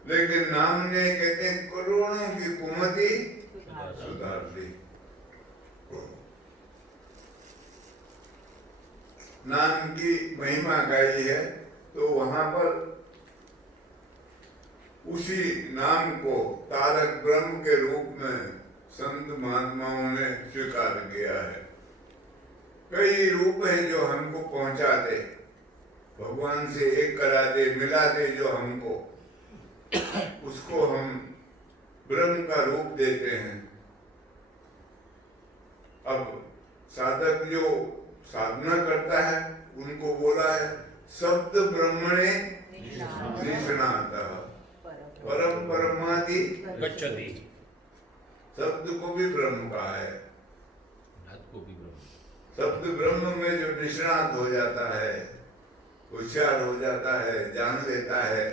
लेकिन नाम ने कहते हैं करोड़ों की कुमति सुधार दी। नाम की महिमा गाई है, तो वहां पर उसी नाम को तारक ब्रह्म के रूप में संत महात्माओं ने स्वीकार किया है। कई रूप हैं जो हमको पहुंचा दे, भगवान से एक करा दे, मिला दे जो हमको। उसको हम ब्रह्म का रूप देते हैं। अब साधक जो साधना करता है उनको बोला है शब्द ब्रह्मणे निष्णातः परम परमादि गच्छति। शब्द को भी ब्रह्म कहा है। को भी ब्रह्म। शब्द ब्रह्म में जो निष्णात हो जाता है, होशियार हो जाता है, जान लेता है,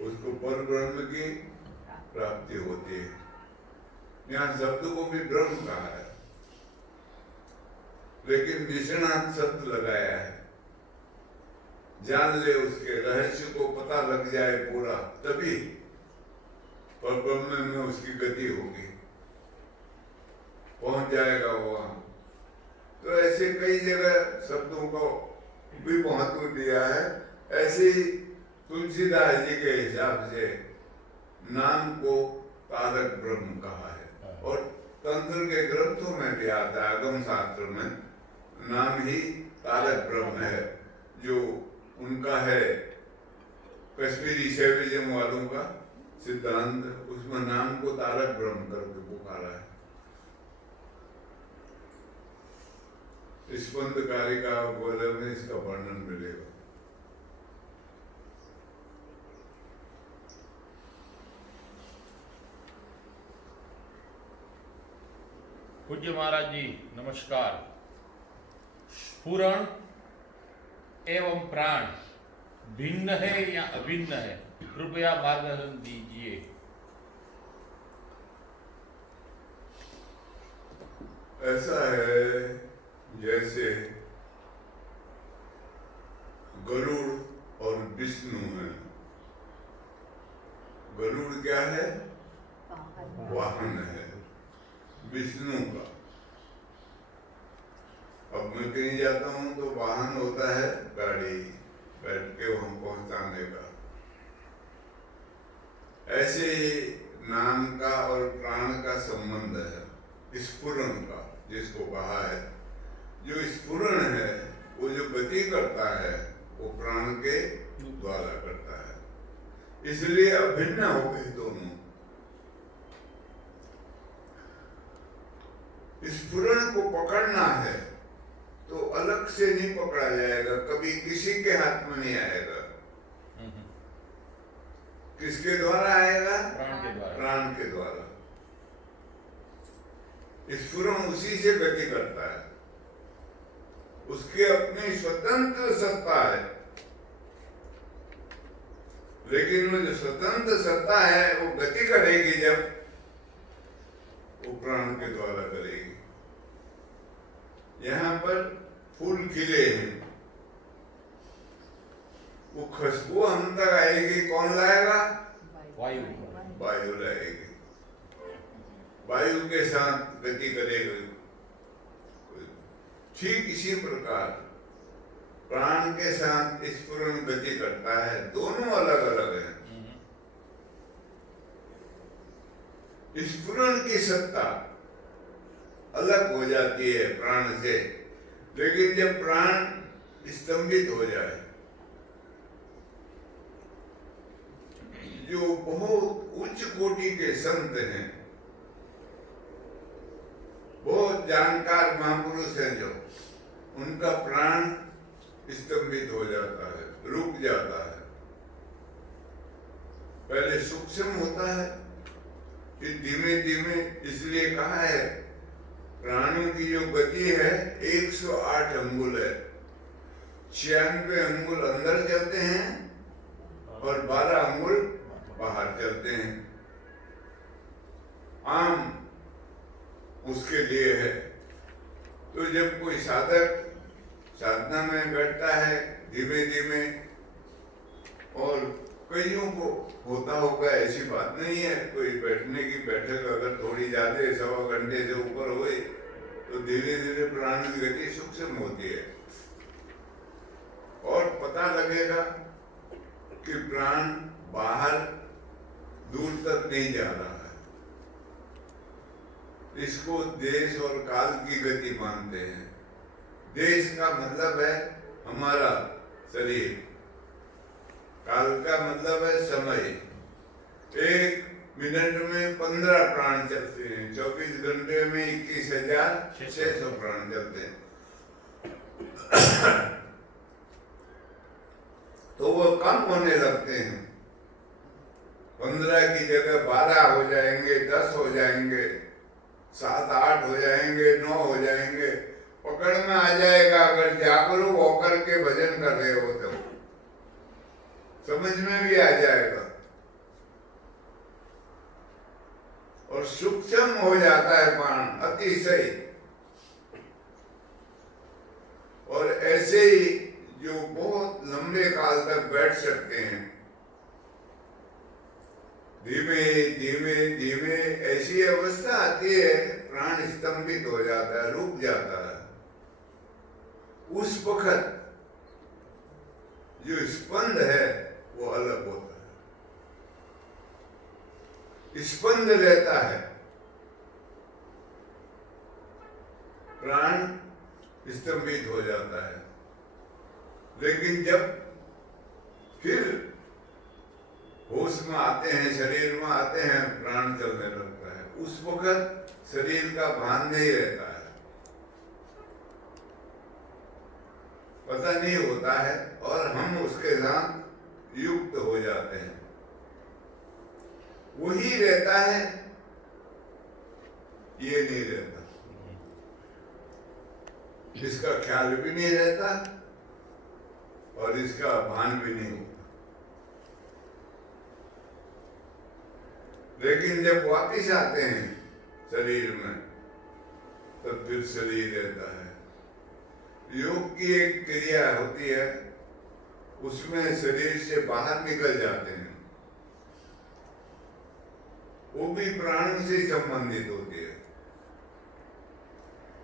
उसको पर ब्रह्म की प्राप्ति होती है। यहाँ शब्द को भी ब्रह्म कहा है, लेकिन निष्णात शब्द लगाया है। जान ले, उसके रहस्य को पता लग जाए पूरा, तभी पर ब्रह्म में उसकी गति होगी, पहुंच जाएगा वहां। तो ऐसे कई जगह शब्दों को भी महत्व दिया है। ऐसे ही तुलसीदास जी के हिसाब से नाम को तारक ब्रह्म कहा है, और तंत्र के ग्रंथों में भी आता है, आगम शास्त्र में नाम ही तारक ब्रह्म है। जो उनका है कश्मीरी शैविज्म वालों का सिद्धांत, उसमें नाम को तारक ब्रह्म करके पुकारा है। स्पंद कारिका बोले में इसका वर्णन मिलेगा। पूज्य महाराज जी नमस्कार। पूरण एवं प्राण भिन्न है या अभिन्न है, कृपया मार्गदर्शन दीजिए। ऐसा है जैसे गरुड़ और विष्णु है। गरुड़ क्या है? वाहन है विष्णु का। अब मैं कहीं जाता हूँ तो वाहन होता है गाड़ी, बैठ के वहां पहुंचाने का। ऐसे ही नाम का और प्राण का संबंध है, स्फुरण का, जिसको कहा है। जो स्फुरण है वो जो गति करता है वो प्राण के द्वारा करता है, इसलिए अभिन्न हो गए दोनों। स्फुरण को पकड़ना है तो अलग से नहीं पकड़ा जाएगा, कभी किसी के हाथ में नहीं आएगा। किसके द्वारा आएगा? प्राण के द्वारा। प्राण के द्वारा। स्फुरण उसी से गति करता है, उसकी अपनी स्वतंत्र सत्ता है। लेकिन वो जो स्वतंत्र सत्ता है वो गति करेगी जब वो प्राण के द्वारा करेगी। यहाँ पर फूल खिले हैं, वो खुशबू हम तक आएगी, कौन लाएगा? वायु। वायु लाएगी। वायु के साथ गति करेगी। ठीक इसी प्रकार प्राण के साथ स्फुरण गति करता है। दोनों अलग अलग हैं। स्फुरण की सत्ता अलग हो जाती है प्राण से, लेकिन जब प्राण स्तंभित हो जाए, जो बहुत उच्च कोटि के संत हैं, बहुत जानकार महापुरुष हैं, जो उनका प्राण स्तंभित हो जाता है, रुक जाता है। पहले सूक्ष्म होता है, फिर धीमे धीमे, इसलिए कहा है प्राणों की जो गति है 108 अंगुल है। 96 अंगुल अंदर चलते हैं और 12 अंगुल बाहर चलते हैं। आम उसके लिए है। तो जब कोई साधक साधना में बैठता है धीमे धीमे, और कईयों को होता होगा, ऐसी बात नहीं है, कोई बैठने की बैठक अगर थोड़ी ज्यादा 1.25 घंटे से ऊपर हुई तो धीरे धीरे प्राण की गति सूक्ष्म होती है, और पता लगेगा कि प्राण बाहर दूर तक नहीं जा रहा है। इसको देश और काल की गति मानते हैं। देश का मतलब है हमारा शरीर, काल का मतलब है समय। 1 मिनट में 15 प्राण चलते हैं, 24 घंटे में 21,600 प्राण चलते हैं। तो वो कम होने लगते हैं। 15 की जगह 12 हो जाएंगे, 10 हो जाएंगे, 7, 8 हो जाएंगे, 9 हो जाएंगे। पकड़ में आ जाएगा अगर जागरूक होकर के भजन कर रहे हो तो, समझ में भी आ जाएगा और सूक्ष्म हो जाता है प्राण अतिशय। और ऐसे ही जो बहुत लंबे काल तक बैठ सकते हैं, धीमे धीमे धीमे ऐसी अवस्था आती है प्राण स्तंभित हो जाता है, रुक जाता है। उस वक्त जो स्पंद है वो अलग होता है, स्पंद रहता है, प्राण स्तंभित हो जाता है। लेकिन जब फिर होश में आते हैं, शरीर में आते हैं, प्राण चलने लगता है, उस वक्त शरीर का भान नहीं रहता है, पता नहीं होता है और हम उसके साथ युक्त हो जाते हैं। वही रहता है, ये नहीं रहता, इसका ख्याल भी नहीं रहता और इसका भान भी नहीं होता। लेकिन जब वापिस आते हैं शरीर में, तब फिर शरीर रहता है। योग की एक क्रिया होती है, उसमें शरीर से बाहर निकल जाते हैं, वो भी प्राणों से संबंधित होती है।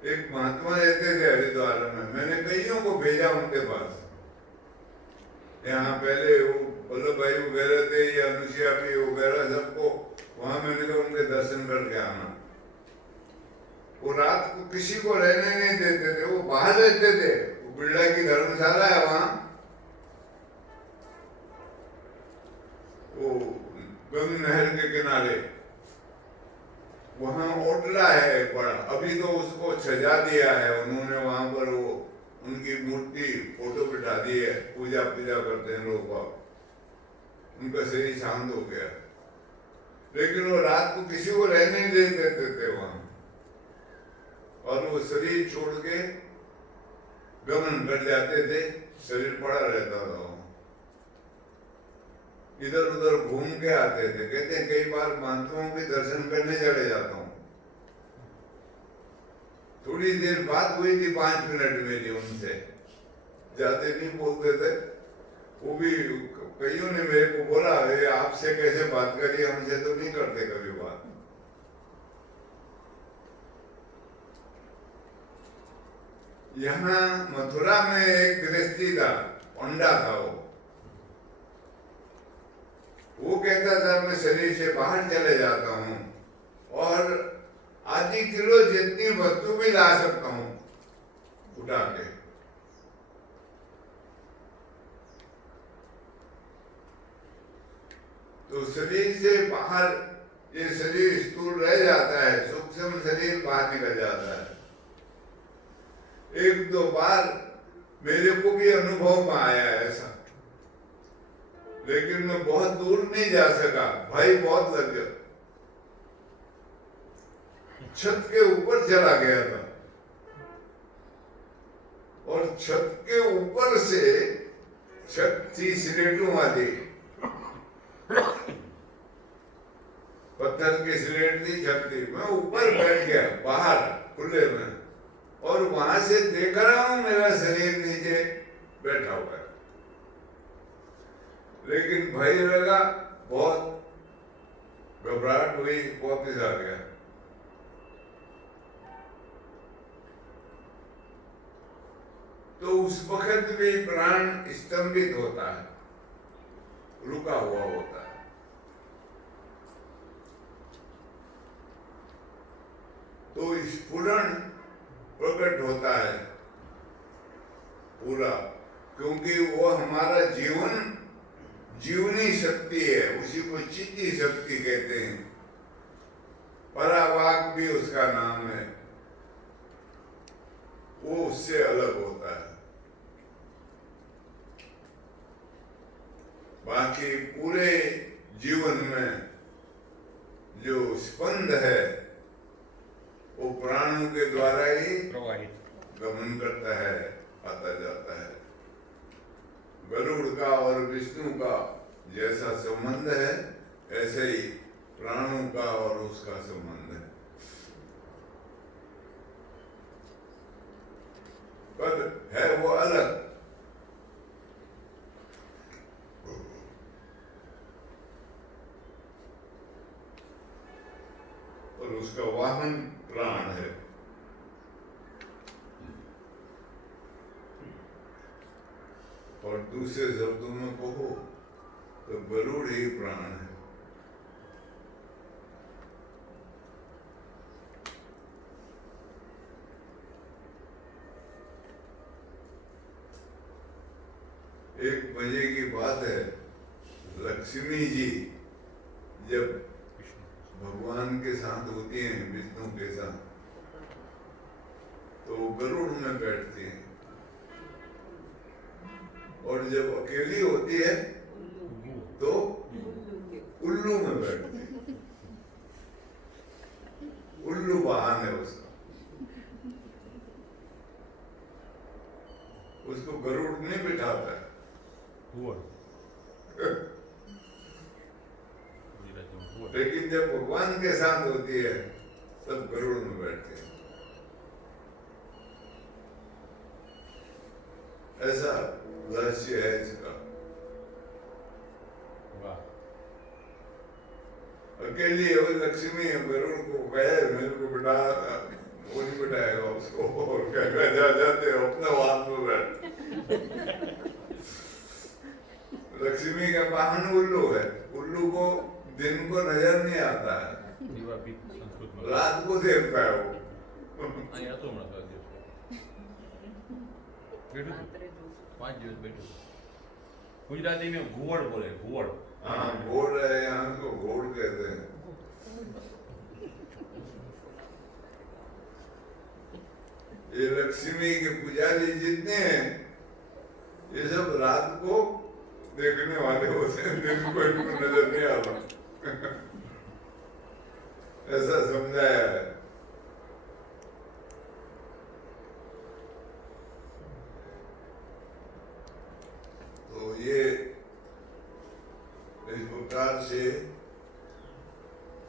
एक महात्मा रहते थे हरिद्वार में, मैंने कईयों को भेजा उनके पास। यहाँ पहले वो वल्लभ भाई वगैरह थे या अनुसुईया भी वगैरह, सबको वहां मैंने कहा उनके दर्शन करके आना। वो रात को किसी को रहने नहीं देते थे, वो बाहर रहते थे। वो बिरला की धर्मशाला है वहां, वो गंग नहर के किनारे, वहां ओटला है बड़ा, अभी तो उसको सजा दिया है उन्होंने। वहां पर वो उनकी मूर्ति फोटो बिठा दी है, पूजा करते हैं लोग, उनका शरीर शांत हो गया। लेकिन वो रात को किसी को रहने नहीं देते थे वहां, और वो शरीर छोड़ के गमन कर जाते थे, शरीर पड़ा रहता था, इधर उधर घूम के आते थे। कहते हैं कई बार महात्माओं के दर्शन करने चले जाता हूँ। थोड़ी देर बात हुई थी 5 मिनट मेरी उनसे, ज्यादा नहीं बोलते थे। वो भी कईयों ने मेरे को बोला, ये आपसे कैसे बात करिए, हमसे तो नहीं करते कभी बात। यहाँ मथुरा में एक गृहस्थी था, पंडा था वो कहता था मैं शरीर से बाहर चले जाता हूँ और आधी किलो जितनी वस्तु भी ला सकता हूँ उठा के। तो शरीर से बाहर ये शरीर स्थूल रह जाता है, सूक्ष्म शरीर बाहर निकल जाता है। 1-2 बार मेरे को भी अनुभव में आया ऐसा, लेकिन मैं बहुत दूर नहीं जा सका, भय बहुत लग गया। छत के ऊपर चला गया था और छत के ऊपर से छत थी स्लेटों वाली, पत्थर की स्लेट थी, छत थी। मैं ऊपर बैठ गया बाहर खुले में, और वहां से देख रहा हूं मेरा शरीर नीचे बैठा हुआ है। लेकिन भय लगा, बहुत घबराहट हुई, वापिस आ गया। तो उस वक्त भी प्राण स्तंभित होता है, रुका हुआ होता है। तो स्फुरण प्रकट होता है पूरा, क्योंकि वो हमारा जीवन शक्ति है, उसी को चित्ती शक्ति कहते हैं। परावाक भी उसका नाम है, वो उससे अलग होता है। बाकी पूरे जीवन में जो स्पंद है वो प्राणों के द्वारा ही प्रवाहित गमन करता है, आता जाता है। गरुड़ का और विष्णु का जैसा संबंध है, ऐसे ही प्राणों का और उसका संबंध है। पर है वो अलग। और उसका वाहन प्राण है। और दूसरे शब्दों में कहो तो गरुड़ ही प्राण है। एक मजे की बात है, लक्ष्मी जी जब भगवान के साथ होती हैं, विष्णु के साथ, तो वो गरुड़ में बैठती हैं, और जब अकेली होती है तो उल्लू में बैठती है। उल्लू वाहन है उसका, उसको गरुड़ नहीं बिठाता है। लेकिन जब भगवान के साथ होती है तब गरुड़ में बैठते हैं। ऐसा रहस्य है इसका। अकेली है वो लक्ष्मी, गरुड़ को गए मेरे को बिठा, वो नहीं बिठाएगा उसको, और क्या जा जाते अपने वाहन में बैठ। लक्ष्मी का वाहन उल्लू है। उल्लू को दिन को नजर नहीं आता है, रात को देखता है वो। गुजराती में घुवड़ बोले, घुवड़। हाँ, घोड़ है, यहाँ को घोड़ कहते हैं। ये लक्ष्मी के पुजारी जितने हैं, ये सब रात को देखने वाले होते हैं, दिन को इनको नजर नहीं आता। ऐसा समझाया है। तो ये इस प्रकार से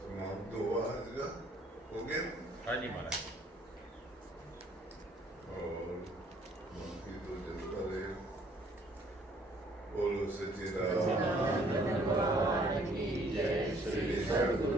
समाप्त हुआ आज का। हो गया? हाँ जी महाराज। और बाकी तो चलता रहे। बोलो सच्चिदानंद भगवान की जय। श्री सद्गुरु